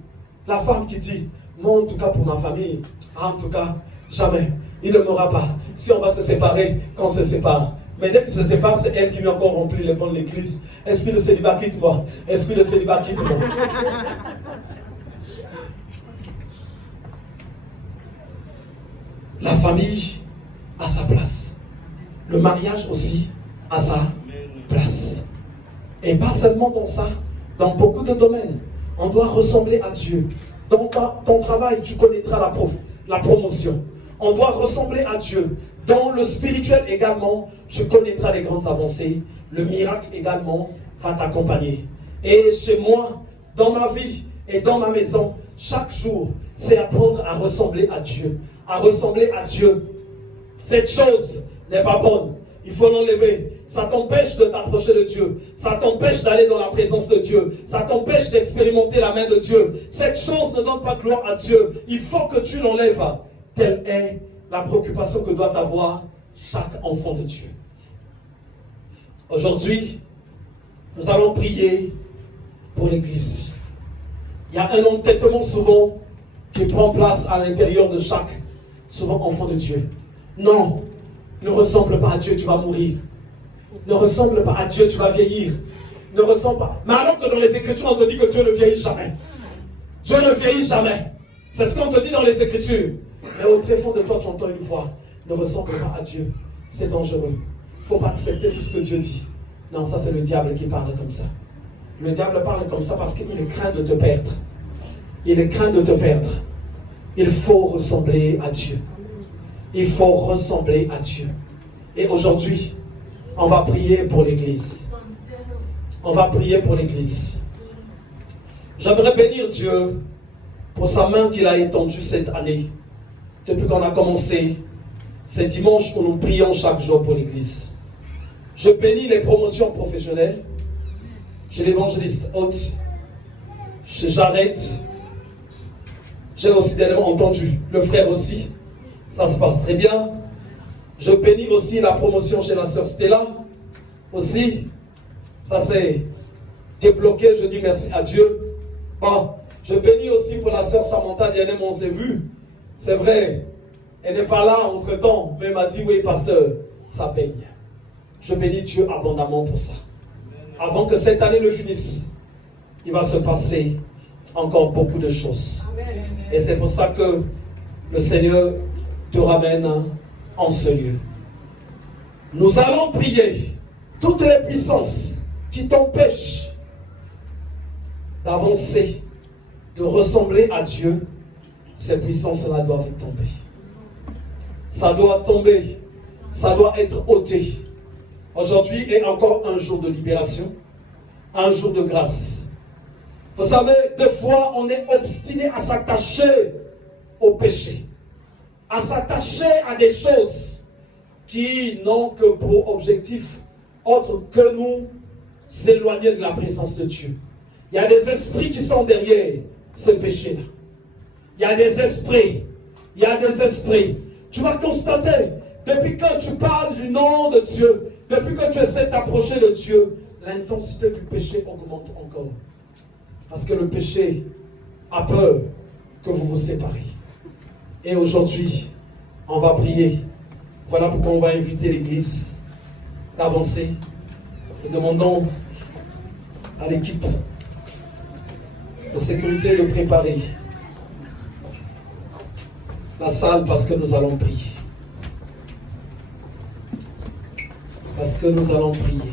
La femme qui dit, moi en tout cas pour ma famille, en tout cas, jamais. Il ne m'aura pas. Si on va se séparer, qu'on se sépare. Mais dès que se sépare, c'est elle qui vient encore remplir les bancs de l'église. Esprit de célibat, quitte-moi. Esprit de célibat, quitte-moi. La famille a sa place. Le mariage aussi a sa place. Et pas seulement dans ça, dans beaucoup de domaines. On doit ressembler à Dieu. Dans ton travail, tu connaîtras la promotion. On doit ressembler à Dieu. Dans le spirituel également, tu connaîtras les grandes avancées. Le miracle également va t'accompagner. Et chez moi, dans ma vie et dans ma maison, chaque jour, c'est apprendre à ressembler à Dieu. À ressembler à Dieu. Cette chose n'est pas bonne. Il faut l'enlever. Ça t'empêche de t'approcher de Dieu. Ça t'empêche d'aller dans la présence de Dieu. Ça t'empêche d'expérimenter la main de Dieu. Cette chose ne donne pas gloire à Dieu. Il faut que tu l'enlèves. Telle est la préoccupation que doit avoir chaque enfant de Dieu. Aujourd'hui, nous allons prier pour l'Église. Il y a un entêtement souvent qui prend place à l'intérieur de chaque, souvent enfant de Dieu. Non, ne ressemble pas à Dieu, tu vas mourir. Ne ressemble pas à Dieu, tu vas vieillir. Ne ressemble pas. Mais alors que dans les Écritures, on te dit que Dieu ne vieillit jamais. Dieu ne vieillit jamais. C'est ce qu'on te dit dans les Écritures. Mais au très fond de toi, tu entends une voix. Ne ressemble pas à Dieu. C'est dangereux. Il ne faut pas accepter tout ce que Dieu dit. Non, ça c'est le diable qui parle comme ça. Le diable parle comme ça parce qu'il craint de te perdre. Il craint de te perdre. Il faut ressembler à Dieu. Il faut ressembler à Dieu. Et aujourd'hui, on va prier pour l'Église. On va prier pour l'Église. J'aimerais bénir Dieu pour sa main qu'il a étendue cette année. Depuis qu'on a commencé, c'est dimanche où nous prions chaque jour pour l'Église. Je bénis les promotions professionnelles chez l'évangéliste Haute, chez Jared. J'ai aussi dernièrement entendu le frère aussi. Ça se passe très bien. Je bénis aussi la promotion chez la sœur Stella. Aussi, ça s'est débloqué. Je dis merci à Dieu. Bon, je bénis aussi pour la sœur Samantha. Dernièrement, on s'est vu. C'est vrai, elle n'est pas là entre-temps, mais elle m'a dit, oui, pasteur, ça baigne. Je bénis Dieu abondamment pour ça. Avant que cette année ne finisse, il va se passer encore beaucoup de choses. Et c'est pour ça que le Seigneur te ramène en ce lieu. Nous allons prier toutes les puissances qui t'empêchent d'avancer, de ressembler à Dieu. Ces puissances-là doivent tomber. Ça doit tomber. Ça doit être ôté. Aujourd'hui est encore un jour de libération. Un jour de grâce. Vous savez, des fois, on est obstiné à s'attacher au péché. À s'attacher à des choses qui n'ont que pour objectif autre que nous éloigner de la présence de Dieu. Il y a des esprits qui sont derrière ce péché-là. Il y a des esprits. Il y a des esprits. Tu vas constater, depuis que tu parles du nom de Dieu, Depuis que tu essaies d'approcher de Dieu, l'intensité du péché augmente encore. Parce que le péché a peur que vous vous séparez. Et aujourd'hui, on va prier. Voilà pourquoi on va inviter l'Église d'avancer. Et demandons à l'équipe de sécurité de préparer la salle parce que nous allons prier. Parce que nous allons prier.